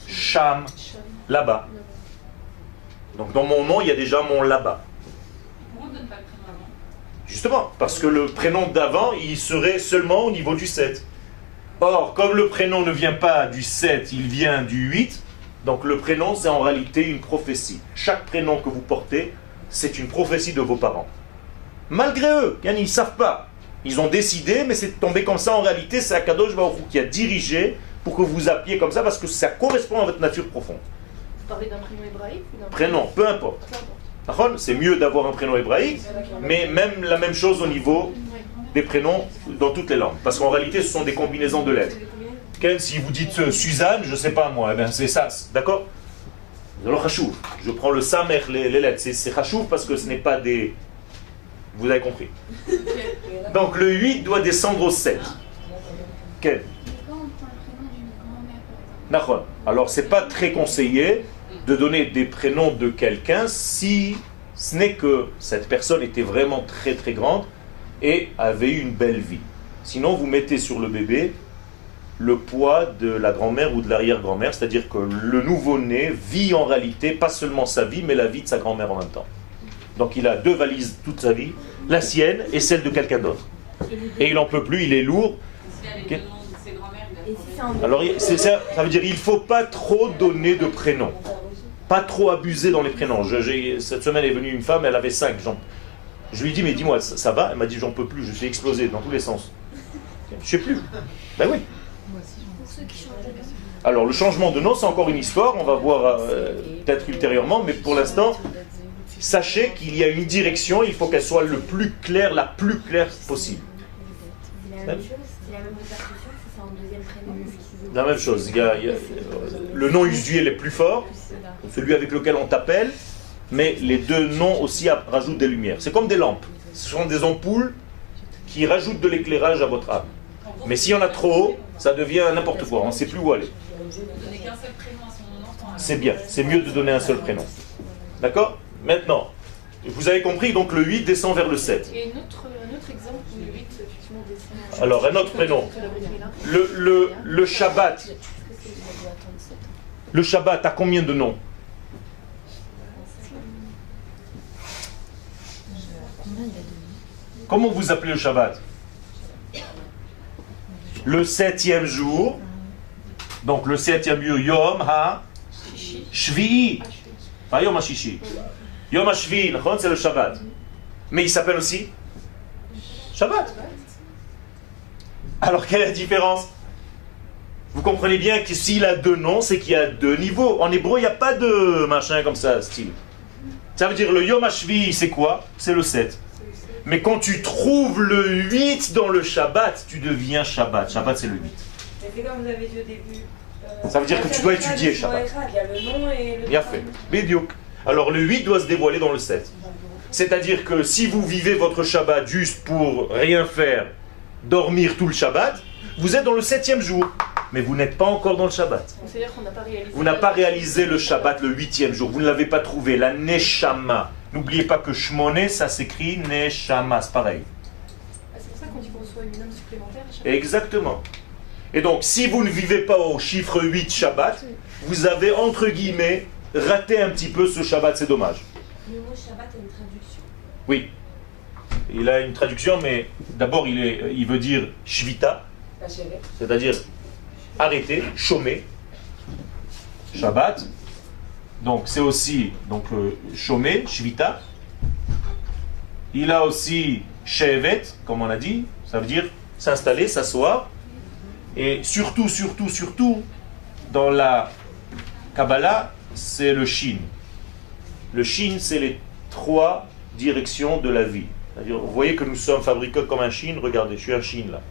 Sham, là-bas. Donc dans mon nom, il y a déjà mon là-bas. Pourquoi on ne donne pas le prénom avant? Justement, parce que le prénom d'avant, il serait seulement au niveau du 7. Or, comme le prénom ne vient pas du 7, il vient du 8, donc le prénom, c'est en réalité une prophétie. Chaque prénom que vous portez, c'est une prophétie de vos parents. Malgré eux, ils ne savent pas. Ils ont décidé, mais c'est tombé comme ça. En réalité, c'est Akadosh Baruch Hu qui a dirigé pour que vous appeliez comme ça, parce que ça correspond à votre nature profonde. Vous parlez d'un prénom hébraïque ou d'un Prénom, peu importe. C'est mieux d'avoir un prénom hébraïque, mais même la même chose au niveau des prénoms dans toutes les langues. Parce qu'en réalité, ce sont des combinaisons de lettres. Si vous dites Suzanne, je ne sais pas moi, eh bien c'est ça, d'accord? Alors Chachouv, je prends le Samer, les lettres, c'est Chachouv parce que ce n'est pas des... Vous avez compris. Donc le 8 doit descendre au 7. Quel? Quand on prend le prénom d'une grand-mère, par exemple. D'accord. Alors c'est pas très conseillé de donner des prénoms de quelqu'un si ce n'est que cette personne était vraiment très très grande et avait eu une belle vie. Sinon vous mettez sur le bébé le poids de la grand-mère ou de l'arrière-grand-mère, c'est-à-dire que le nouveau-né vit en réalité pas seulement sa vie, mais la vie de sa grand-mère en même temps. Donc il a deux valises toute sa vie, la sienne et celle de quelqu'un d'autre. Et il n'en peut plus, il est lourd. S'il y a les deux noms de ses grand-mères, il Et a si c'est en Alors ça veut dire qu'il ne faut pas trop donner de prénoms, pas trop abuser dans les prénoms. Cette semaine est venue une femme, elle avait 5 jambes. Je lui ai dit, mais dis-moi, ça va? Elle m'a dit, j'en peux plus, je suis explosé dans tous les sens. Je sais plus. Ben oui. pour ceux qui changent de nom. Alors le changement de nom, c'est encore une histoire, on va voir peut-être ultérieurement, mais pour l'instant, sachez qu'il y a une direction, il faut qu'elle soit la plus claire possible. C'est la même chose, c'est la même répercussion, c'est en deuxième prénom. La même chose, le nom usuel est plus fort, celui avec lequel on t'appelle, mais les deux noms aussi rajoutent des lumières. C'est comme des lampes, ce sont des ampoules qui rajoutent de l'éclairage à votre âme. Mais s'il y en a trop, ça devient n'importe quoi, on ne sait plus où aller. donné qu'un seul prénom à son enfant. C'est bien, c'est mieux de donner un seul prénom. D'accord? Maintenant, vous avez compris, donc le 8 descend vers le 7. Et un autre exemple où le 8 effectivement descend. Alors, un autre prénom. Le Shabbat. Le Shabbat a combien de noms? Comment vous appelez le Shabbat? Le 7e jour. Donc le 7e jour, Yom Ha Shvi'i. Pas Yom HaShishi. Yom HaShvi'i, c'est le Shabbat. Mais il s'appelle aussi Shabbat. Alors quelle est la différence? Vous comprenez bien que s'il a deux noms, c'est qu'il y a deux niveaux. En hébreu, il n'y a pas de machin comme ça, style. Ça veut dire le Yom HaShvi'i, c'est quoi? C'est le 7. Mais quand tu trouves le 8 dans le Shabbat, tu deviens Shabbat. Shabbat, c'est le 8. Mais c'est comme vous avez dit au début. Ça veut dire que tu dois étudier Shabbat. Il y a le nom et le. Bien fait. Bidiouk. Alors le 8 doit se dévoiler dans le 7. C'est-à-dire que si vous vivez votre Shabbat juste pour rien faire, dormir tout le Shabbat, vous êtes dans le 7e jour. Mais vous n'êtes pas encore dans le Shabbat. C'est-à-dire qu'on n'a pas réalisé. Vous n'avez pas réalisé le Shabbat le 8e jour. Vous ne l'avez pas trouvé. La Neshama. N'oubliez pas que Shmoné, ça s'écrit Neshama. C'est pareil. C'est pour ça qu'on dit qu'on reçoit une âme supplémentaire à chaque Exactement. Et donc, si vous ne vivez pas au chiffre 8 Shabbat, vous avez, entre guillemets, raté un petit peu ce Shabbat. C'est dommage. Le mot Shabbat a une traduction. Oui. Il a une traduction, mais d'abord, il veut dire Shvita, c'est-à-dire arrêter, chômer. Shabbat. Donc, c'est aussi chômer, Shvita. Il a aussi Shevet, comme on a dit, ça veut dire s'installer, s'asseoir. Et surtout, dans la Kabbalah, c'est le Shin. Le Shin, c'est les 3 directions de la vie. C'est-à-dire, vous voyez que nous sommes fabriqués comme un Shin, regardez, je suis un Shin là.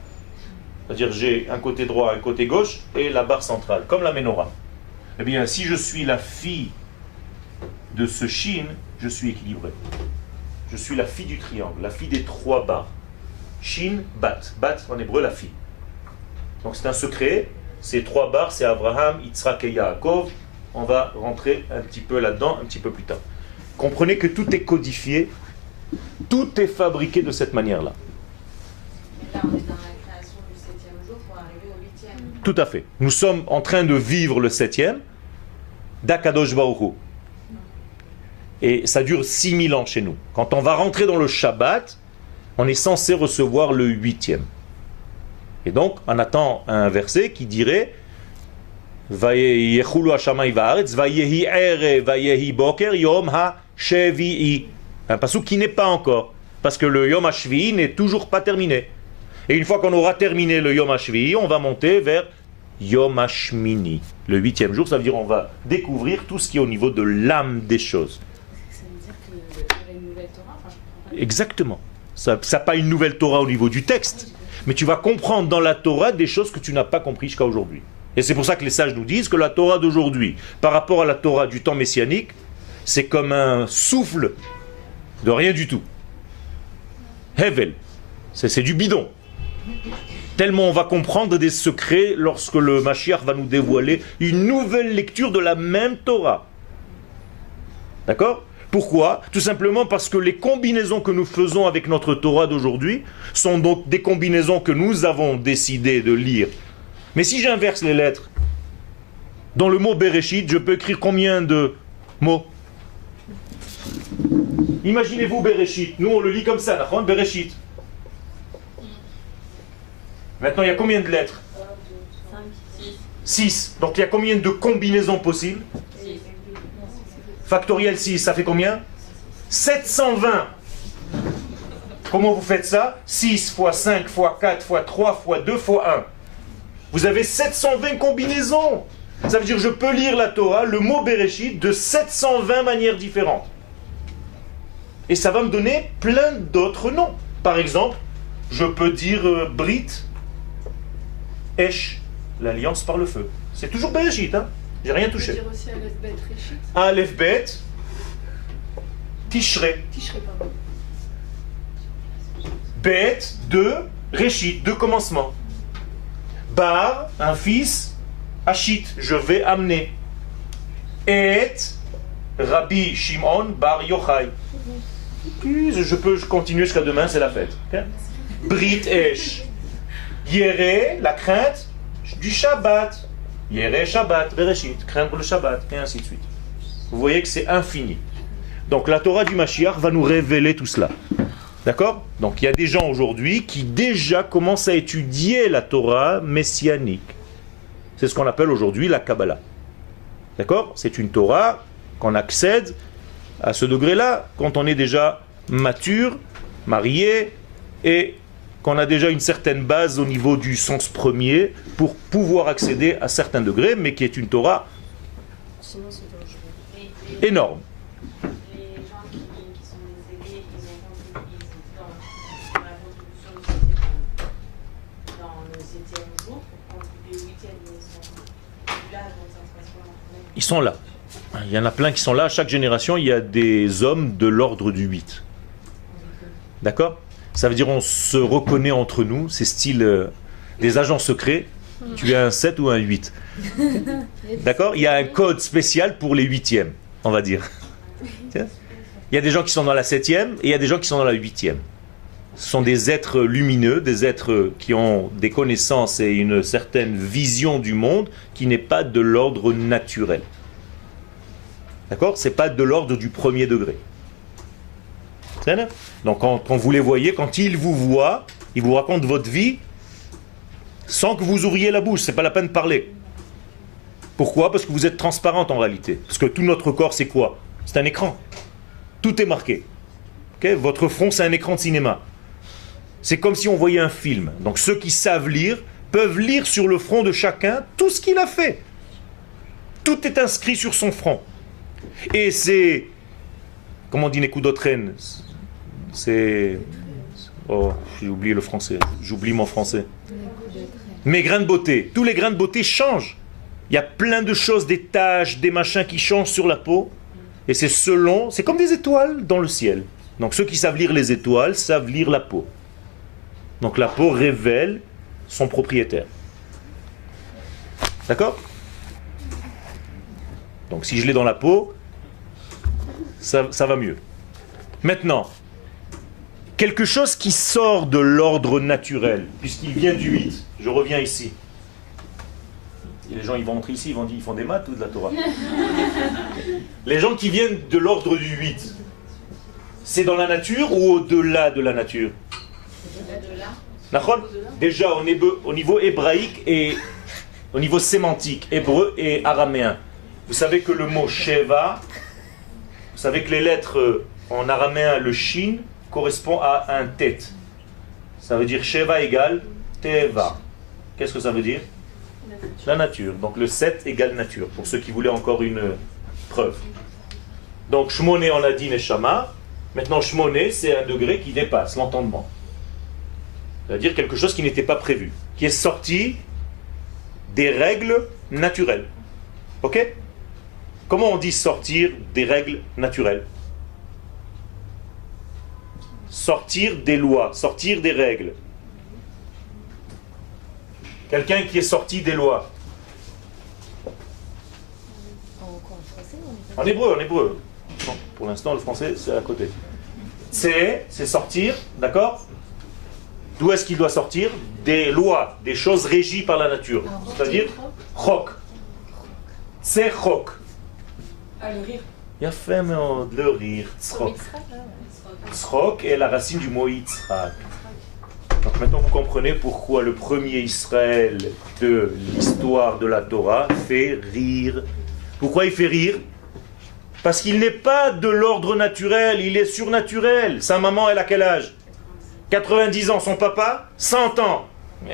C'est-à-dire, j'ai un côté droit, un côté gauche, et la barre centrale, comme la menorah. Eh bien, si je suis la fille de ce Shin, je suis équilibré. Je suis la fille du triangle, la fille des 3 barres. Shin, Bat. Bat, en hébreu, la fille. Donc c'est un secret. Ces 3 barres, c'est Abraham, Yitzhak et Yaakov. on va rentrer un petit peu là-dedans, un petit peu plus tard. Comprenez que tout est codifié, tout est fabriqué de cette manière-là. Là, on est dans la création du 7e jour pour arriver au 8e. Tout à fait. Nous sommes en train de vivre le 7e d'Akadosh Baruch Hu. Et ça dure 6000 ans chez nous. Quand on va rentrer dans le Shabbat, on est censé recevoir le 8e. Et donc, on attend un verset qui dirait Vayechulu hashamayim va'aretz, vayehi erev, vayehi boker, yom ha-shevi'i. Un passage qui n'est pas encore, parce que le yom ha-shvi'i n'est toujours pas terminé. Et une fois qu'on aura terminé le yom ha-shvi'i, on va monter vers yom ha-shmini. Le 8e jour, ça veut dire on va découvrir tout ce qui est au niveau de l'âme des choses. Ça veut dire qu'il y a une nouvelle Torah, enfin, je comprends pas. Exactement. Ça n'a pas une nouvelle Torah au niveau du texte, mais tu vas comprendre dans la Torah des choses que tu n'as pas compris jusqu'à aujourd'hui. Et c'est pour ça que les sages nous disent que la Torah d'aujourd'hui, par rapport à la Torah du temps messianique, c'est comme un souffle de rien du tout. Hevel. C'est du bidon. Tellement on va comprendre des secrets lorsque le Mashiach va nous dévoiler une nouvelle lecture de la même Torah. D'accord ? Pourquoi ? Tout simplement parce que les combinaisons que nous faisons avec notre Torah d'aujourd'hui sont donc des combinaisons que nous avons décidé de lire. Mais si j'inverse les lettres, dans le mot Bereshit, je peux écrire combien de mots ? Imaginez-vous Bereshit. Nous, on le lit comme ça, d'accord ? Bereshit. Maintenant, il y a combien de lettres ? 6. Donc, il y a combien de combinaisons possibles ? Factoriel 6, ça fait combien ? 720. Comment vous faites ça ? 6 fois 5 fois 4 fois 3 fois 2 fois 1. Vous avez 720 combinaisons. Ça veut dire que je peux lire la Torah, le mot Bereshit, de 720 manières différentes. Et ça va me donner plein d'autres noms. Par exemple, je peux dire Brit, Esh, l'alliance par le feu. C'est toujours Bereshit, hein ? J'ai rien touché. On peut dire aussi Aleph Bet Réchit. Aleph Bet, Tishrei. Tishrei, pardon. Bet, 2, Réchit, 2 commencements. Bar, un fils, Hachit, je vais amener. Et Rabbi Shimon Bar Yochai. Puis je peux continuer jusqu'à demain, c'est la fête. Okay? Brit Esh. Yéré, la crainte du Shabbat. Yéré Shabbat, Bereshit, craindre le Shabbat, et ainsi de suite. Vous voyez que c'est infini. Donc la Torah du Mashiach va nous révéler tout cela. D'accord ? Donc il y a des gens aujourd'hui qui déjà commencent à étudier la Torah messianique. C'est ce qu'on appelle aujourd'hui la Kabbalah. D'accord ? C'est une Torah qu'on accède à ce degré-là quand on est déjà mature, marié, et qu'on a déjà une certaine base au niveau du sens premier pour pouvoir accéder à certains degrés, mais qui est une Torah Sinon, c'est dangereux. énorme. Les gens qui sont des aidés, ils ont contribué dans la contribution du 7e, dans le 7e jour, pour contribuer au 8e, ils sont là, donc ça se passe comment ? Ils sont là. Il y en a plein qui sont là. À chaque génération, il y a des hommes de l'ordre du 8. D'accord ? Ça veut dire on se reconnaît entre nous, c'est style des agents secrets. Tu es un 7 ou un 8. D'accord ? Il y a un code spécial pour les 8e, on va dire. Il y a des gens qui sont dans la 7e et il y a des gens qui sont dans la 8e. Ce sont des êtres lumineux, des êtres qui ont des connaissances et une certaine vision du monde qui n'est pas de l'ordre naturel. D'accord ? Ce n'est pas de l'ordre du premier degré. Donc quand vous les voyez, quand ils vous voient, ils vous racontent votre vie sans que vous ouvriez la bouche, c'est pas la peine de parler. Pourquoi ? Parce que vous êtes transparente en réalité. Parce que tout notre corps c'est quoi ? C'est un écran. Tout est marqué. Okay ? Votre front c'est un écran de cinéma. C'est comme si on voyait un film. Donc ceux qui savent lire peuvent lire sur le front de chacun tout ce qu'il a fait. Tout est inscrit sur son front. Et c'est... Comment on dit Nekudotren ? C'est... Oh, j'ai oublié le français. J'oublie mon français. Mes grains de beauté. Tous les grains de beauté changent. Il y a plein de choses, des taches, des machins qui changent sur la peau. Et c'est selon... C'est comme des étoiles dans le ciel. Donc ceux qui savent lire les étoiles savent lire la peau. Donc la peau révèle son propriétaire. D'accord ? Donc si je l'ai dans la peau, ça va mieux. Maintenant, quelque chose qui sort de l'ordre naturel, puisqu'il vient du 8. Je reviens ici. Et les gens, ils vont entrer ici, ils font des maths ou de la Torah. Les gens qui viennent de l'ordre du 8, c'est dans la nature ou au-delà de la nature? D'accord? Déjà, au niveau hébraïque et au niveau sémantique, hébreu et araméen. Vous savez que le mot Sheva, vous savez que les lettres en araméen, le Shin, correspond à un tet. Ça veut dire Sheva égale Teva. Qu'est-ce que ça veut dire? La nature. Donc le 7 égale nature, pour ceux qui voulaient encore une preuve. Donc Shmoné, on a dit Neshama. Maintenant Shmoné, c'est un degré qui dépasse l'entendement. C'est-à-dire quelque chose qui n'était pas prévu, qui est sorti des règles naturelles. Ok? Comment on dit sortir des règles naturelles? Sortir des lois, sortir des règles. Quelqu'un qui est sorti des lois. En hébreu, en hébreu. Non, pour l'instant, le français, c'est à côté. C'est sortir, d'accord? D'où est-ce qu'il doit sortir? Des lois, des choses régies par la nature. C'est-à-dire, chok. C'est chok. Ah, le rire. Yafé מאוד, le rire, tzrok. Tzrok est la racine du mot Yitzhak. Donc maintenant vous comprenez pourquoi le premier Israël de l'histoire de la Torah fait rire. Pourquoi il fait rire? Parce qu'il n'est pas de l'ordre naturel, il est surnaturel. Sa maman, elle a quel âge? 90 ans, son papa 100 ans.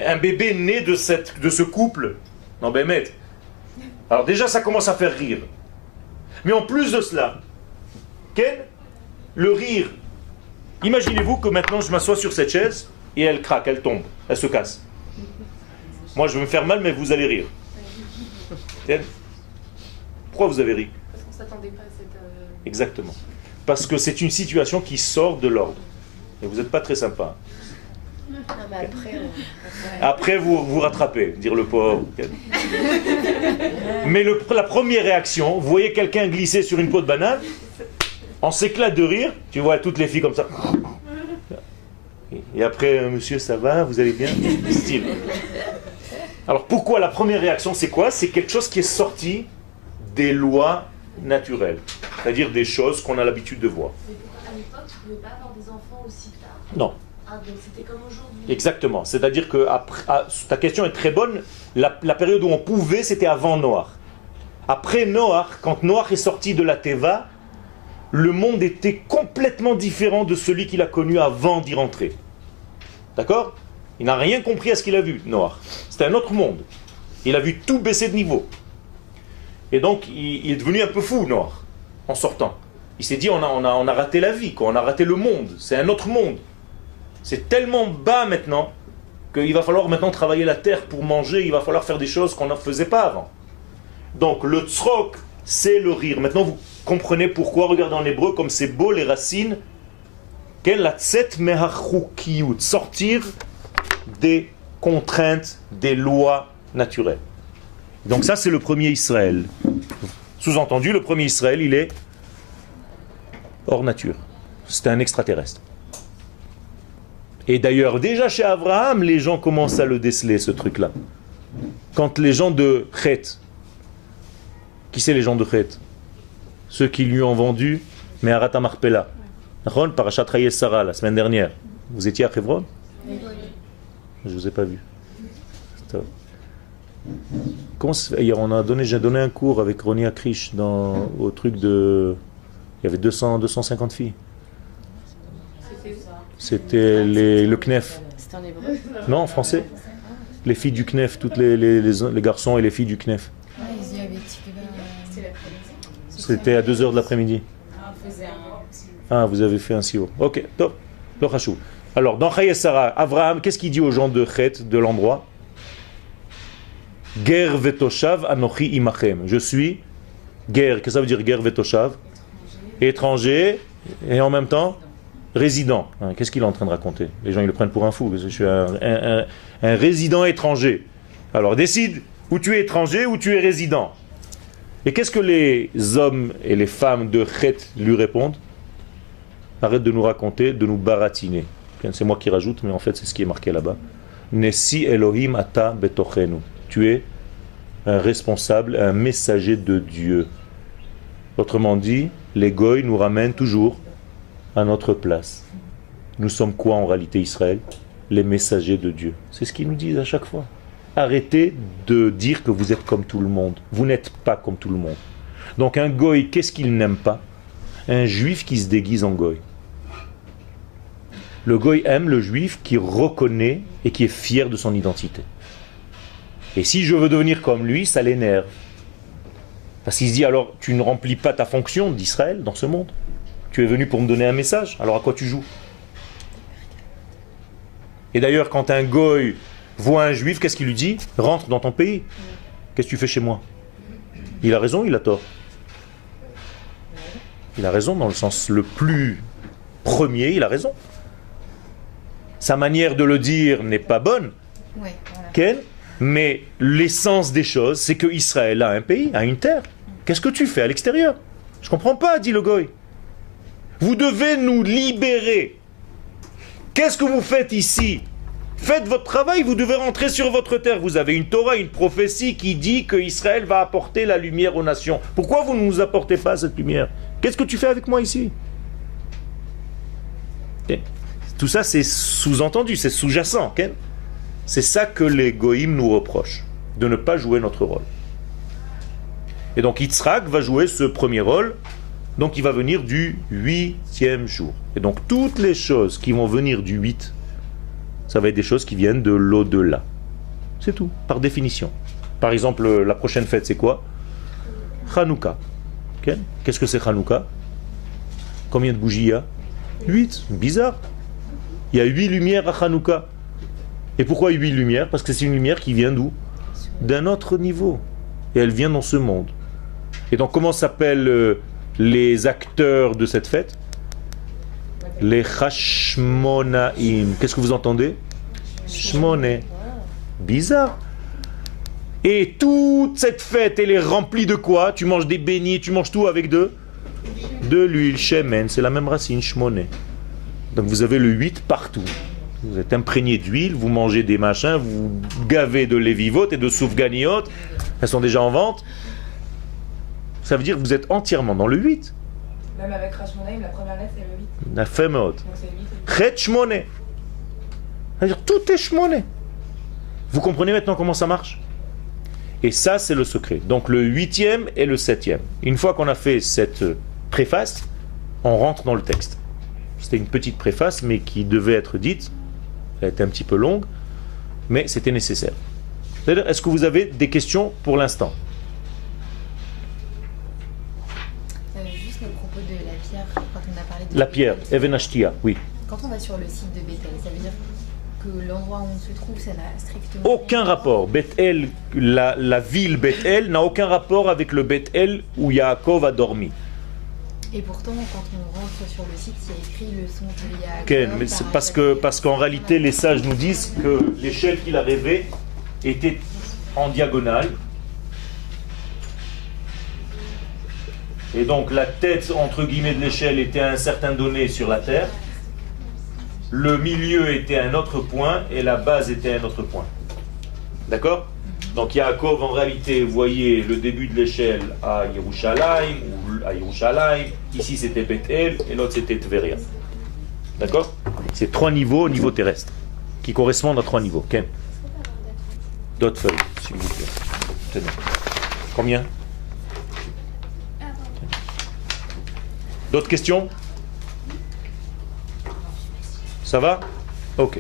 Un bébé né de ce couple. Non ben mec. Alors déjà ça commence à faire rire. Mais en plus de cela, le rire. Imaginez-vous que maintenant je m'assois sur cette chaise et elle craque, elle tombe, elle se casse. Moi je vais me faire mal mais vous allez rire. Pourquoi vous avez ri? Parce qu'on ne s'attendait pas à cette... Exactement. Parce que c'est une situation qui sort de l'ordre. Et vous n'êtes pas très sympa. Non, mais Après vous vous rattrapez, dire le pauvre. Mais la première réaction, vous voyez quelqu'un glisser sur une peau de banane, on s'éclate de rire, tu vois toutes les filles comme ça. Et après, monsieur, ça va, vous allez bien? Style. Alors pourquoi la première réaction, c'est quoi? C'est quelque chose qui est sorti des lois naturelles, c'est-à-dire des choses qu'on a l'habitude de voir. Mais à l'époque, tu ne pouvais pas avoir des enfants aussi tard. Non. Ah, donc c'était comme aujourd'hui. Exactement. C'est-à-dire que ta question est très bonne. La période où on pouvait, c'était avant Noach. Après Noach, quand Noach est sorti de la Teva, le monde était complètement différent de celui qu'il a connu avant d'y rentrer. D'accord? Il n'a rien compris à ce qu'il a vu, Noach. C'était un autre monde. Il a vu tout baisser de niveau. Et donc, il est devenu un peu fou, Noach, en sortant. Il s'est dit, on a raté la vie, quoi. On a raté le monde. C'est un autre monde. C'est tellement bas maintenant qu'il va falloir maintenant travailler la terre pour manger, il va falloir faire des choses qu'on ne faisait pas avant. Donc le tzrok, c'est le rire. Maintenant vous comprenez pourquoi, regardez en hébreu comme c'est beau les racines. La tset mehachukiyut, sortir des contraintes, des lois naturelles. Donc ça c'est le premier Israël. Sous-entendu, le premier Israël, il est hors nature. C'est un extraterrestre. Et d'ailleurs, déjà chez Abraham, les gens commencent à le déceler, ce truc-là. Quand les gens de Chet, qui c'est les gens de Chet? Ceux qui lui ont vendu Meharat HaMarpela. Parashat Hayes Sarah, la semaine dernière. Vous étiez à Hebron? Je ne vous ai pas vu. Comment hier, j'ai donné un cours avec Roni Akrish au truc de... Il y avait 250 filles. C'était le Knef. C'était en hébreu? Non, en français. Les filles du Knef, toutes les garçons et les filles du Knef. C'était à 2h de l'après-midi. Ah, vous avez fait un sio. Ok, top. Alors, dans Chayes Sarah, Abraham, qu'est-ce qu'il dit aux gens de Chet, de l'endroit? Ger vetoshav anochi imachem. Je suis ger. Qu'est-ce que ça veut dire ger vetoshav? Étranger et en même temps résident. Qu'est-ce qu'il est en train de raconter? Les gens ils le prennent pour un fou. Je suis un résident étranger. Alors décide où tu es étranger ou tu es résident. Et qu'est-ce que les hommes et les femmes de Chet lui répondent? Arrête de nous raconter, de nous baratiner. C'est moi qui rajoute, mais en fait c'est ce qui est marqué là-bas. Nesi Elohim ata betochenu. Tu es un responsable, un messager de Dieu. Autrement dit, les goïs nous ramènent toujours à notre place. Nous sommes quoi en réalité, Israël? Les messagers de Dieu. C'est ce qu'ils nous disent à chaque fois. Arrêtez de dire que vous êtes comme tout le monde. Vous n'êtes pas comme tout le monde. Donc un goï, qu'est-ce qu'il n'aime pas? Un juif qui se déguise en goï. Le goï aime le juif qui reconnaît et qui est fier de son identité. Et si je veux devenir comme lui, ça l'énerve. Parce qu'il se dit, alors tu ne remplis pas ta fonction d'Israël dans ce monde. Tu es venu pour me donner un message, alors à quoi tu joues? Et d'ailleurs, quand un goï voit un juif, qu'est-ce qu'il lui dit? Rentre dans ton pays. Qu'est-ce que tu fais chez moi? Il a raison, il a tort. Il a raison dans le sens le plus premier, il a raison. Sa manière de le dire n'est pas bonne. Ouais, voilà. Ken, mais l'essence des choses, c'est que Israël a un pays, a une terre. Qu'est-ce que tu fais à l'extérieur? Je comprends pas, dit le goï. Vous devez nous libérer. Qu'est-ce que vous faites ici? Faites votre travail, vous devez rentrer sur votre terre. Vous avez une Torah, une prophétie qui dit que Israël va apporter la lumière aux nations. Pourquoi vous ne nous apportez pas cette lumière? Qu'est-ce que tu fais avec moi ici? Okay. Tout ça c'est sous-entendu, c'est sous-jacent. Okay? C'est ça que les goïms nous reprochent, de ne pas jouer notre rôle. Et donc Yitzhak va jouer ce premier rôle, donc il va venir du 8e jour. Et donc toutes les choses qui vont venir du 8, ça va être des choses qui viennent de l'au-delà. C'est tout, par définition. Par exemple, la prochaine fête, c'est quoi? Hanouka. Okay? Qu'est-ce que c'est Hanouka? Combien de bougies il y a? 8. Bizarre. Il y a 8 lumières à Hanouka. Et pourquoi 8 lumières? Parce que c'est une lumière qui vient d'où? D'un autre niveau. Et elle vient dans ce monde. Et donc comment s'appellent les acteurs de cette fête? Les Hashmonaïm. Qu'est-ce que vous entendez? Shmoné. Bizarre. Et toute cette fête, elle est remplie de quoi? Tu manges des beignets, tu manges tout avec de l'huile, shemen, c'est la même racine, shmoné. Donc vous avez le 8 partout. Vous êtes imprégné d'huile, vous mangez des machins, vous gavez de lévivotes et de soufganiot. Elles sont déjà en vente. Ça veut dire que vous êtes entièrement dans le 8. Même avec Rashmonaïm, la première lettre, c'est le 8. La femot. Donc c'est le 8. Chet shmoné. C'est-à-dire tout est shmoné. Vous comprenez maintenant comment ça marche? Et ça, c'est le secret. Donc le 8e et le 7e. Une fois qu'on a fait cette préface, on rentre dans le texte. C'était une petite préface, mais qui devait être dite. Elle était un petit peu longue, mais c'était nécessaire. Est-ce que vous avez des questions pour l'instant? Juste à propos de la pierre, quand on a parlé de... La pierre, Even Ashtia, oui. Quand on va sur le site de Bethel, ça veut dire que l'endroit où on se trouve, ça n'a strictement... Aucun rapport. Bethel, la ville Bethel n'a aucun rapport avec le Bethel où Yaakov a dormi. Et pourtant, quand on rentre sur le site, il y a écrit le son de Yaakov... Okay, mais c'est parce qu'en réalité, les sages nous disent que l'échelle qu'il a rêvée était en diagonale. Et donc la tête, entre guillemets, de l'échelle était à un certain donné sur la terre. Le milieu était à un autre point et la base était à un autre point. D'accord? Donc Yaakov, en réalité, voyait le début de l'échelle à Yerushalayim, ou à Yerushalayim. Ici, c'était Bethel et l'autre, c'était Tveria. D'accord? C'est 3 niveaux au niveau terrestre, qui correspondent à 3 niveaux. Okay. D'autres feuilles, s'il vous plaît. Tenez. Combien? D'autres questions? Ça va? Ok.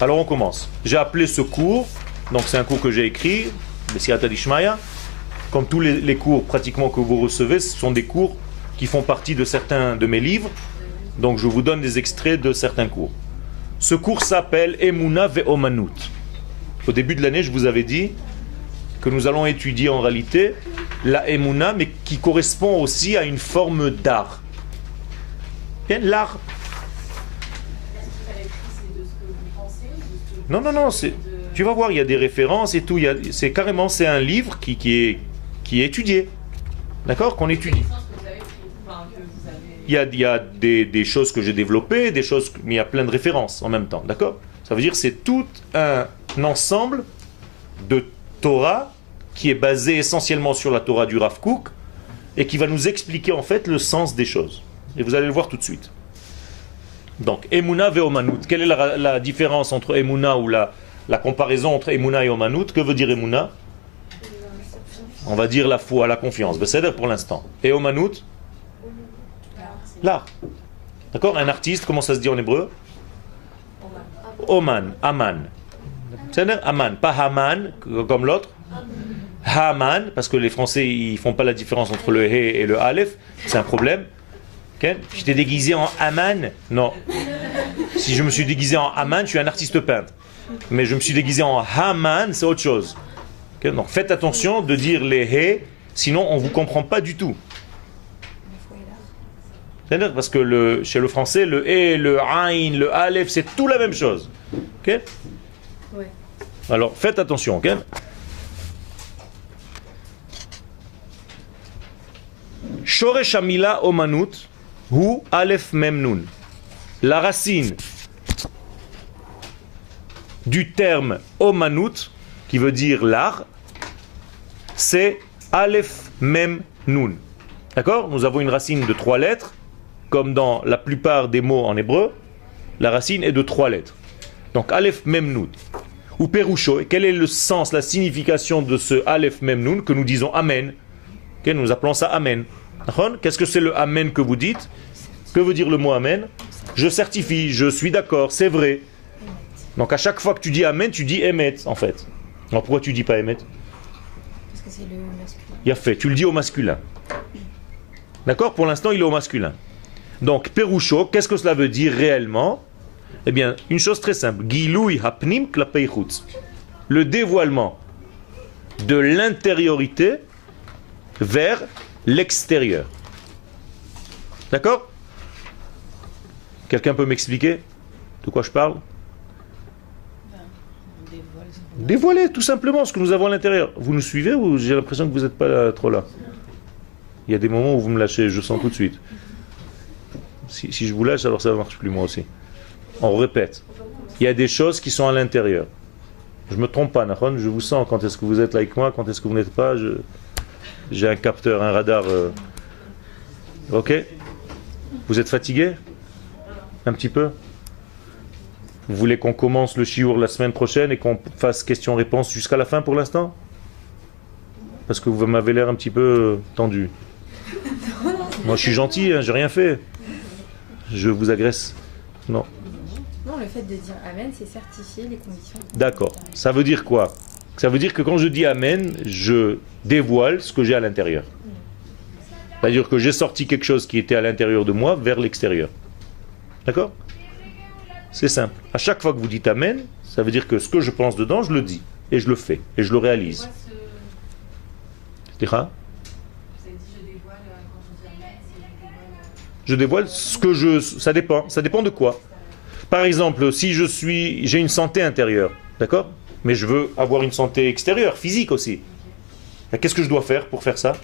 Alors on commence. J'ai appelé ce cours, donc c'est un cours que j'ai écrit, le Siyata d'Ishmaïa. Comme tous les cours pratiquement que vous recevez, ce sont des cours qui font partie de certains de mes livres. Donc je vous donne des extraits de certains cours. Ce cours s'appelle Emuna ve'omanut. Au début de l'année, je vous avais dit que nous allons étudier en réalité la Emuna, mais qui correspond aussi à une forme d'art. Bien, l'art. Non, tu vas voir, il y a des références et tout. C'est carrément, c'est un livre qui est étudié. D'accord? Qu'on étudie. Il y a des choses que j'ai développées, des choses, mais il y a plein de références en même temps. D'accord? Ça veut dire que c'est tout un ensemble de Torah qui est basé essentiellement sur la Torah du Rav Kook et qui va nous expliquer en fait le sens des choses. Et vous allez le voir tout de suite. Donc, Emouna ve Omanut. Quelle est la différence entre Emouna ou la comparaison entre Emouna et Omanut? Que veut dire Emouna? On va dire la foi, la confiance. C'est pour l'instant. Et Omanut? L'art. D'accord? Un artiste, comment ça se dit en hébreu? Oman, Aman. C'est-à-dire Aman, pas Haman comme l'autre. Haman, parce que les Français ils font pas la différence entre le He et le Aleph, c'est un problème. Okay? Je t'ai déguisé en Aman? Non. Si je me suis déguisé en Aman, je suis un artiste peintre. Mais je me suis déguisé en Haman, c'est autre chose. Okay? Donc faites attention de dire les He, sinon on ne vous comprend pas du tout. C'est-à-dire parce que chez le français, le E, le Ain, le Aleph, c'est tout la même chose. Ok? Ouais. Alors faites attention, ok? Shoresh Hamila Omanut Hu Aleph Mem Nun. La racine du terme Omanut, qui veut dire l'art, c'est Aleph Mem Nun. D'accord? Nous avons une racine de 3 lettres. Comme dans la plupart des mots en hébreu, la racine est de 3 lettres. Donc Aleph Mem Nun. Ou Perusho, et quel est le sens, la signification de ce Aleph Mem Nun que nous disons Amen? Okay, nous appelons ça Amen. Qu'est-ce que c'est le Amen que vous dites? Que veut dire le mot Amen? Je certifie, je suis d'accord, c'est vrai. Donc à chaque fois que tu dis Amen, tu dis Emet en fait. Alors pourquoi tu dis pas Emet? Parce que c'est le masculin. Il a fait, tu le dis au masculin. D'accord? Pour l'instant, il est au masculin. Donc, Perusho, qu'est-ce que cela veut dire réellement? Eh bien, une chose très simple. Giloui hapnim klapei chutz. Le dévoilement de l'intériorité vers l'extérieur. D'accord? Quelqu'un peut m'expliquer de quoi je parle? Dévoiler tout simplement ce que nous avons à l'intérieur. Vous nous suivez ou j'ai l'impression que vous n'êtes pas trop là? Il y a des moments où vous me lâchez, je sens tout de suite. Si je vous lâche, alors ça ne marche plus moi aussi. On répète. Il y a des choses qui sont à l'intérieur. Je ne me trompe pas, Nahon, je vous sens quand est-ce que vous êtes là avec moi, quand est-ce que vous n'êtes pas. J'ai un capteur, un radar. Ok? Vous êtes fatigué? Un petit peu? Vous voulez qu'on commence le shiur la semaine prochaine et qu'on fasse question-réponse jusqu'à la fin pour l'instant? Parce que vous m'avez l'air un petit peu tendu. Moi je suis gentil, hein, j'ai rien fait. Je vous agresse? Non. Non, le fait de dire Amen, c'est certifier les conditions. D'accord. Ça veut dire quoi? Ça veut dire que quand je dis Amen, je dévoile ce que j'ai à l'intérieur. C'est-à-dire que j'ai sorti quelque chose qui était à l'intérieur de moi vers l'extérieur. D'accord? C'est simple. À chaque fois que vous dites Amen, ça veut dire que ce que je pense dedans, je le dis. Et je le fais. Et je le réalise. Je dévoile ce que je... Ça dépend. Ça dépend de quoi? Par exemple, si j'ai une santé intérieure, d'accord? Mais je veux avoir une santé extérieure, physique aussi. Qu'est-ce que je dois faire pour faire ça?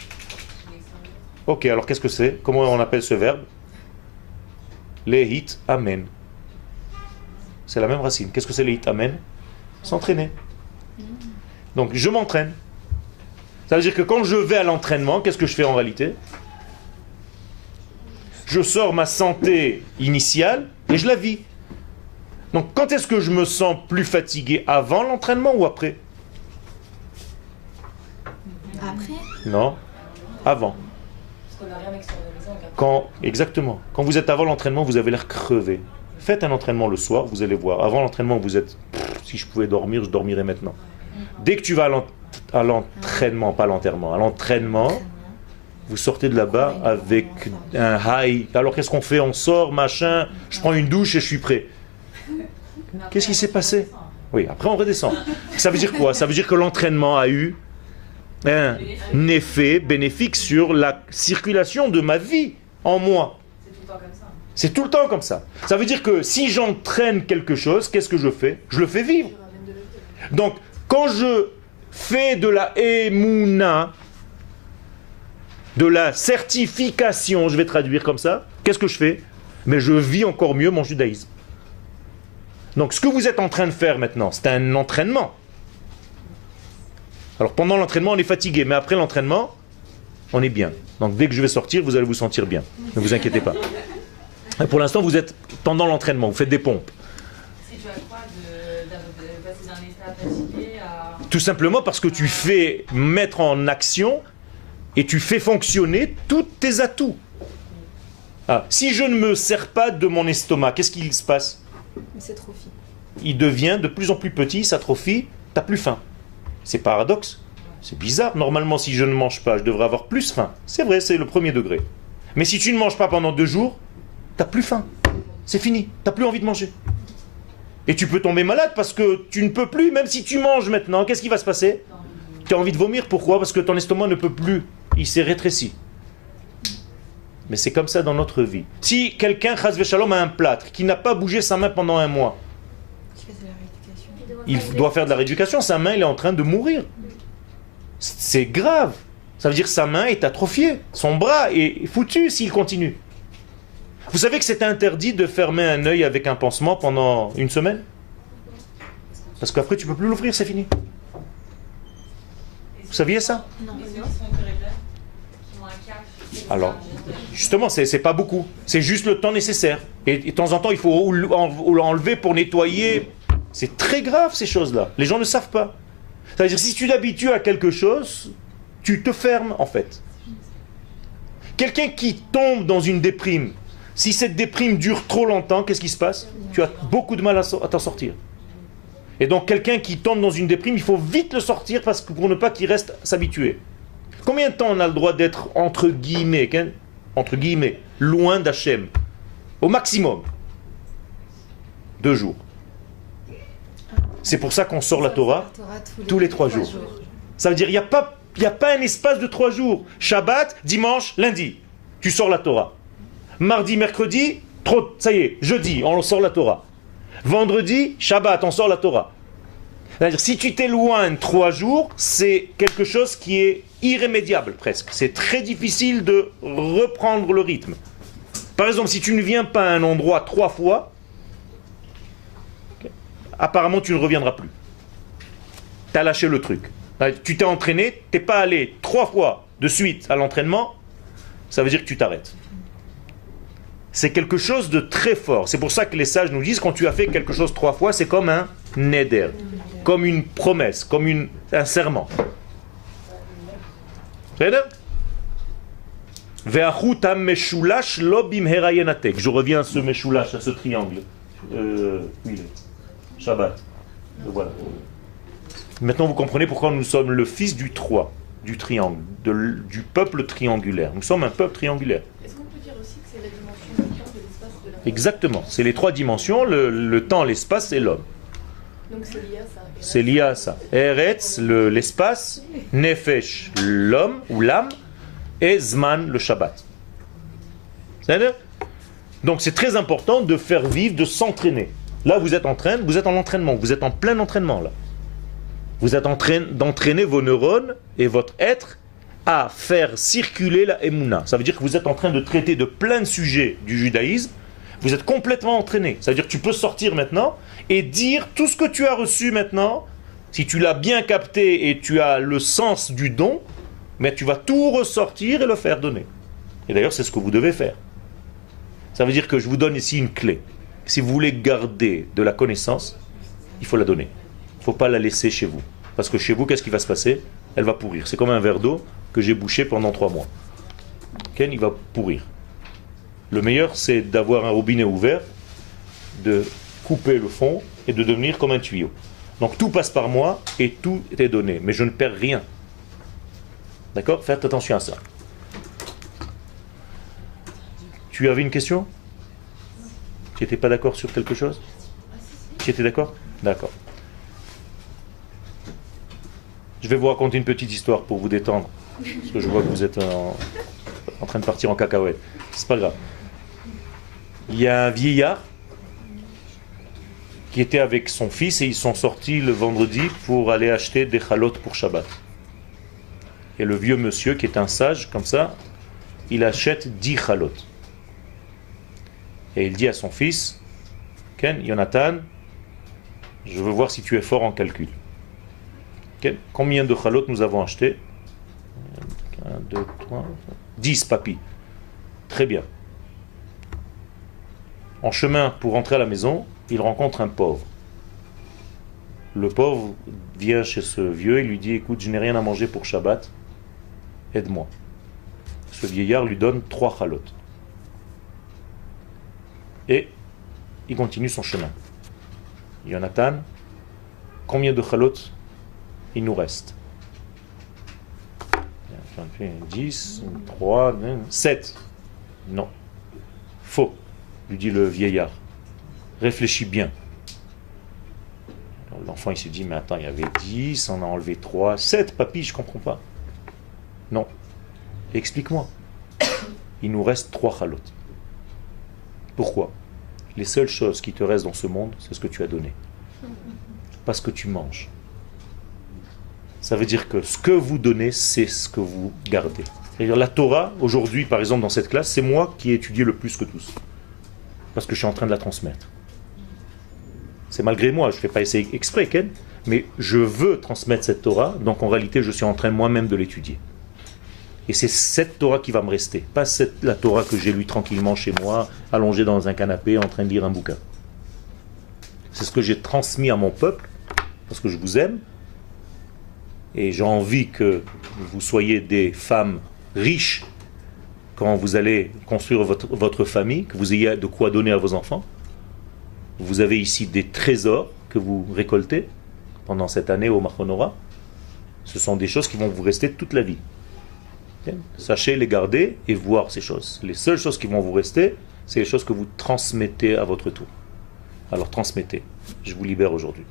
Ok, alors qu'est-ce que c'est? Comment on appelle ce verbe? Lehit amen. C'est la même racine. Qu'est-ce que c'est lehit amen? S'entraîner. Donc je m'entraîne. Ça veut dire que quand je vais à l'entraînement, qu'est-ce que je fais en réalité? Je sors ma santé initiale et je la vis. Donc quand est-ce que je me sens plus fatigué? Avant l'entraînement ou après? Après? Non, avant. Parce qu'on n'a rien extériorisé en Exactement. Quand vous êtes avant l'entraînement, vous avez l'air crevé. Faites un entraînement le soir, vous allez voir. Avant l'entraînement, vous êtes... si je pouvais dormir, je dormirais maintenant. Dès que tu vas à l'entraînement, pas à l'enterrement, à l'entraînement, vous sortez de là-bas avec un high. Alors qu'est-ce qu'on fait? On sort, machin, je prends une douche et je suis prêt. Qu'est-ce qui s'est passé? Oui, après on redescend. Ça veut dire quoi? Ça veut dire que l'entraînement a eu un effet bénéfique sur la circulation de ma vie en moi. C'est tout le temps comme ça. Ça veut dire que si j'entraîne quelque chose, qu'est-ce que je fais? Je le fais vivre. Donc, quand je fais de la émouna, de la certification, je vais traduire comme ça, qu'est-ce que je fais? Mais je vis encore mieux mon judaïsme. Donc ce que vous êtes en train de faire maintenant, c'est un entraînement. Alors pendant l'entraînement, on est fatigué, mais après l'entraînement, on est bien. Donc dès que je vais sortir, vous allez vous sentir bien. Ne vous inquiétez pas. Et pour l'instant, vous êtes pendant l'entraînement, vous faites des pompes. Si tu as quoi de passer d'un état fatigué à... Tout simplement parce que tu fais mettre en action et tu fais fonctionner tous tes atouts. Ah, si je ne me sers pas de mon estomac, qu'est-ce qu'il se passe? Il s'atrophie. Il devient de plus en plus petit, il s'atrophie, t'as plus faim. C'est paradoxe. C'est bizarre. Normalement, si je ne mange pas, je devrais avoir plus faim. C'est vrai, c'est le premier degré. Mais si tu ne manges pas pendant 2 jours, t'as plus faim. C'est fini. T'as plus envie de manger. Et tu peux tomber malade parce que tu ne peux plus, même si tu manges maintenant, qu'est-ce qui va se passer? Tu as envie de vomir. Pourquoi? Parce que ton estomac ne peut plus. Il s'est rétréci. Mais c'est comme ça dans notre vie. Si quelqu'un, chas v'shalom, a un plâtre, qui n'a pas bougé sa main pendant 1 mois, il doit faire de la rééducation. Sa main, elle est en train de mourir. C'est grave. Ça veut dire que sa main est atrophiée. Son bras est foutu s'il continue. Vous savez que c'est interdit de fermer un œil avec un pansement pendant 1 semaine? Parce qu'après, tu ne peux plus l'ouvrir, c'est fini. Vous saviez ça? Alors, justement, c'est pas beaucoup. C'est juste le temps nécessaire. Et de temps en temps, il faut l'enlever pour nettoyer. C'est très grave, ces choses-là. Les gens ne savent pas. C'est-à-dire, si tu t'habitues à quelque chose, tu te fermes, en fait. Quelqu'un qui tombe dans une déprime, si cette déprime dure trop longtemps, qu'est-ce qui se passe? Tu as beaucoup de mal à t'en sortir. Et donc, quelqu'un qui tombe dans une déprime, il faut vite le sortir pour ne pas qu'il reste s'habituer. Combien de temps on a le droit d'être, entre guillemets, loin d'Hachem? Au maximum. 2 jours. C'est pour ça qu'on sort la Torah tous les 3 jours. Ça veut dire qu'il n'y a pas un espace de 3 jours. Shabbat, dimanche, lundi. Tu sors la Torah. Mardi, mercredi, ça y est, jeudi, on sort la Torah. Vendredi, Shabbat, on sort la Torah. C'est-à-dire, si tu t'éloignes 3 jours, c'est quelque chose qui est irrémédiable presque. C'est très difficile de reprendre le rythme. Par exemple, si tu ne viens pas à un endroit 3 fois, apparemment tu ne reviendras plus. Tu as lâché le truc. Tu t'es entraîné, tu n'es pas allé 3 fois de suite à l'entraînement, ça veut dire que tu t'arrêtes. C'est quelque chose de très fort. C'est pour ça que les sages nous disent, quand tu as fait quelque chose 3 fois, c'est comme un neder, comme une promesse, comme un serment. Je reviens à ce meshulash, à ce triangle. Shabbat. Voilà. Maintenant vous comprenez pourquoi nous sommes le fils du 3, du triangle, du peuple triangulaire. Nous sommes un peuple triangulaire. Est-ce qu'on peut dire aussi que c'est la dimension du temps, de l'espace, de la... Exactement. C'est les 3 dimensions, le temps, l'espace et l'homme. Donc c'est lié à ça. C'est lié à ça. Eretz, l'espace, Nefesh, l'homme ou l'âme, et Zman, le Shabbat. C'est-à-dire? Donc c'est très important de faire vivre, de s'entraîner. Là vous êtes en entraînement, vous êtes en plein entraînement là. Vous êtes en train d'entraîner vos neurones et votre être à faire circuler la Emouna. Ça veut dire que vous êtes en train de traiter de plein de sujets du judaïsme. Vous êtes complètement entraîné. Ça veut dire que tu peux sortir maintenant et dire tout ce que tu as reçu maintenant. Si tu l'as bien capté et tu as le sens du don, mais tu vas tout ressortir et le faire donner. Et d'ailleurs, c'est ce que vous devez faire. Ça veut dire que je vous donne ici une clé. Si vous voulez garder de la connaissance, il faut la donner. Il ne faut pas la laisser chez vous. Parce que chez vous, qu'est-ce qui va se passer? Elle va pourrir. C'est comme un verre d'eau que j'ai bouché pendant 3 mois. Il va pourrir. Le meilleur, c'est d'avoir un robinet ouvert, de couper le fond et de devenir comme un tuyau. Donc tout passe par moi et tout est donné. Mais je ne perds rien. D'accord? Faites attention à ça. Tu avais une question? Tu n'étais pas d'accord sur quelque chose? Tu étais d'accord? D'accord. Je vais vous raconter une petite histoire pour vous détendre. Parce que je vois que vous êtes en train de partir en cacahuète. C'est pas grave. Il y a un vieillard qui était avec son fils et ils sont sortis le vendredi pour aller acheter des chalotes pour Shabbat. Et le vieux monsieur qui est un sage, comme ça, il achète 10 chalot. Et il dit à son fils, Ken, Jonathan, je veux voir si tu es fort en calcul. Ken, combien de chalot nous avons acheté? 1, 2, 3, 10, papy. Très bien. En chemin pour rentrer à la maison, il rencontre un pauvre. Le pauvre vient chez ce vieux et lui dit, écoute, je n'ai rien à manger pour Shabbat, aide-moi. Ce vieillard lui donne 3 chalots. Et il continue son chemin. Jonathan, combien de chalots il nous reste? 10, 3, 7. Non. Faux, lui dit le vieillard. Réfléchis bien. L'enfant il se dit, mais attends, il y avait 10, on a enlevé 3, 7, papy, je comprends pas. Non. Explique-moi. Il nous reste 3 chalots. Pourquoi? Les seules choses qui te restent dans ce monde, c'est ce que tu as donné. Parce que tu manges. Ça veut dire que ce que vous donnez, c'est ce que vous gardez. C'est-à-dire la Torah, aujourd'hui, par exemple, dans cette classe, c'est moi qui ai étudié le plus que tous. Parce que je suis en train de la transmettre. C'est malgré moi, je ne fais pas essayer exprès, Ken, mais je veux transmettre cette Torah, donc en réalité, je suis en train moi-même de l'étudier. Et c'est cette Torah qui va me rester, pas la Torah que j'ai lue tranquillement chez moi, allongé dans un canapé, en train de lire un bouquin. C'est ce que j'ai transmis à mon peuple, parce que je vous aime, et j'ai envie que vous soyez des femmes riches quand vous allez construire votre famille, que vous ayez de quoi donner à vos enfants. Vous avez ici des trésors que vous récoltez pendant cette année au Machonora. Ce sont des choses qui vont vous rester toute la vie. Sachez les garder et voir ces choses. Les seules choses qui vont vous rester, c'est les choses que vous transmettez à votre tour. Alors transmettez. Je vous libère aujourd'hui.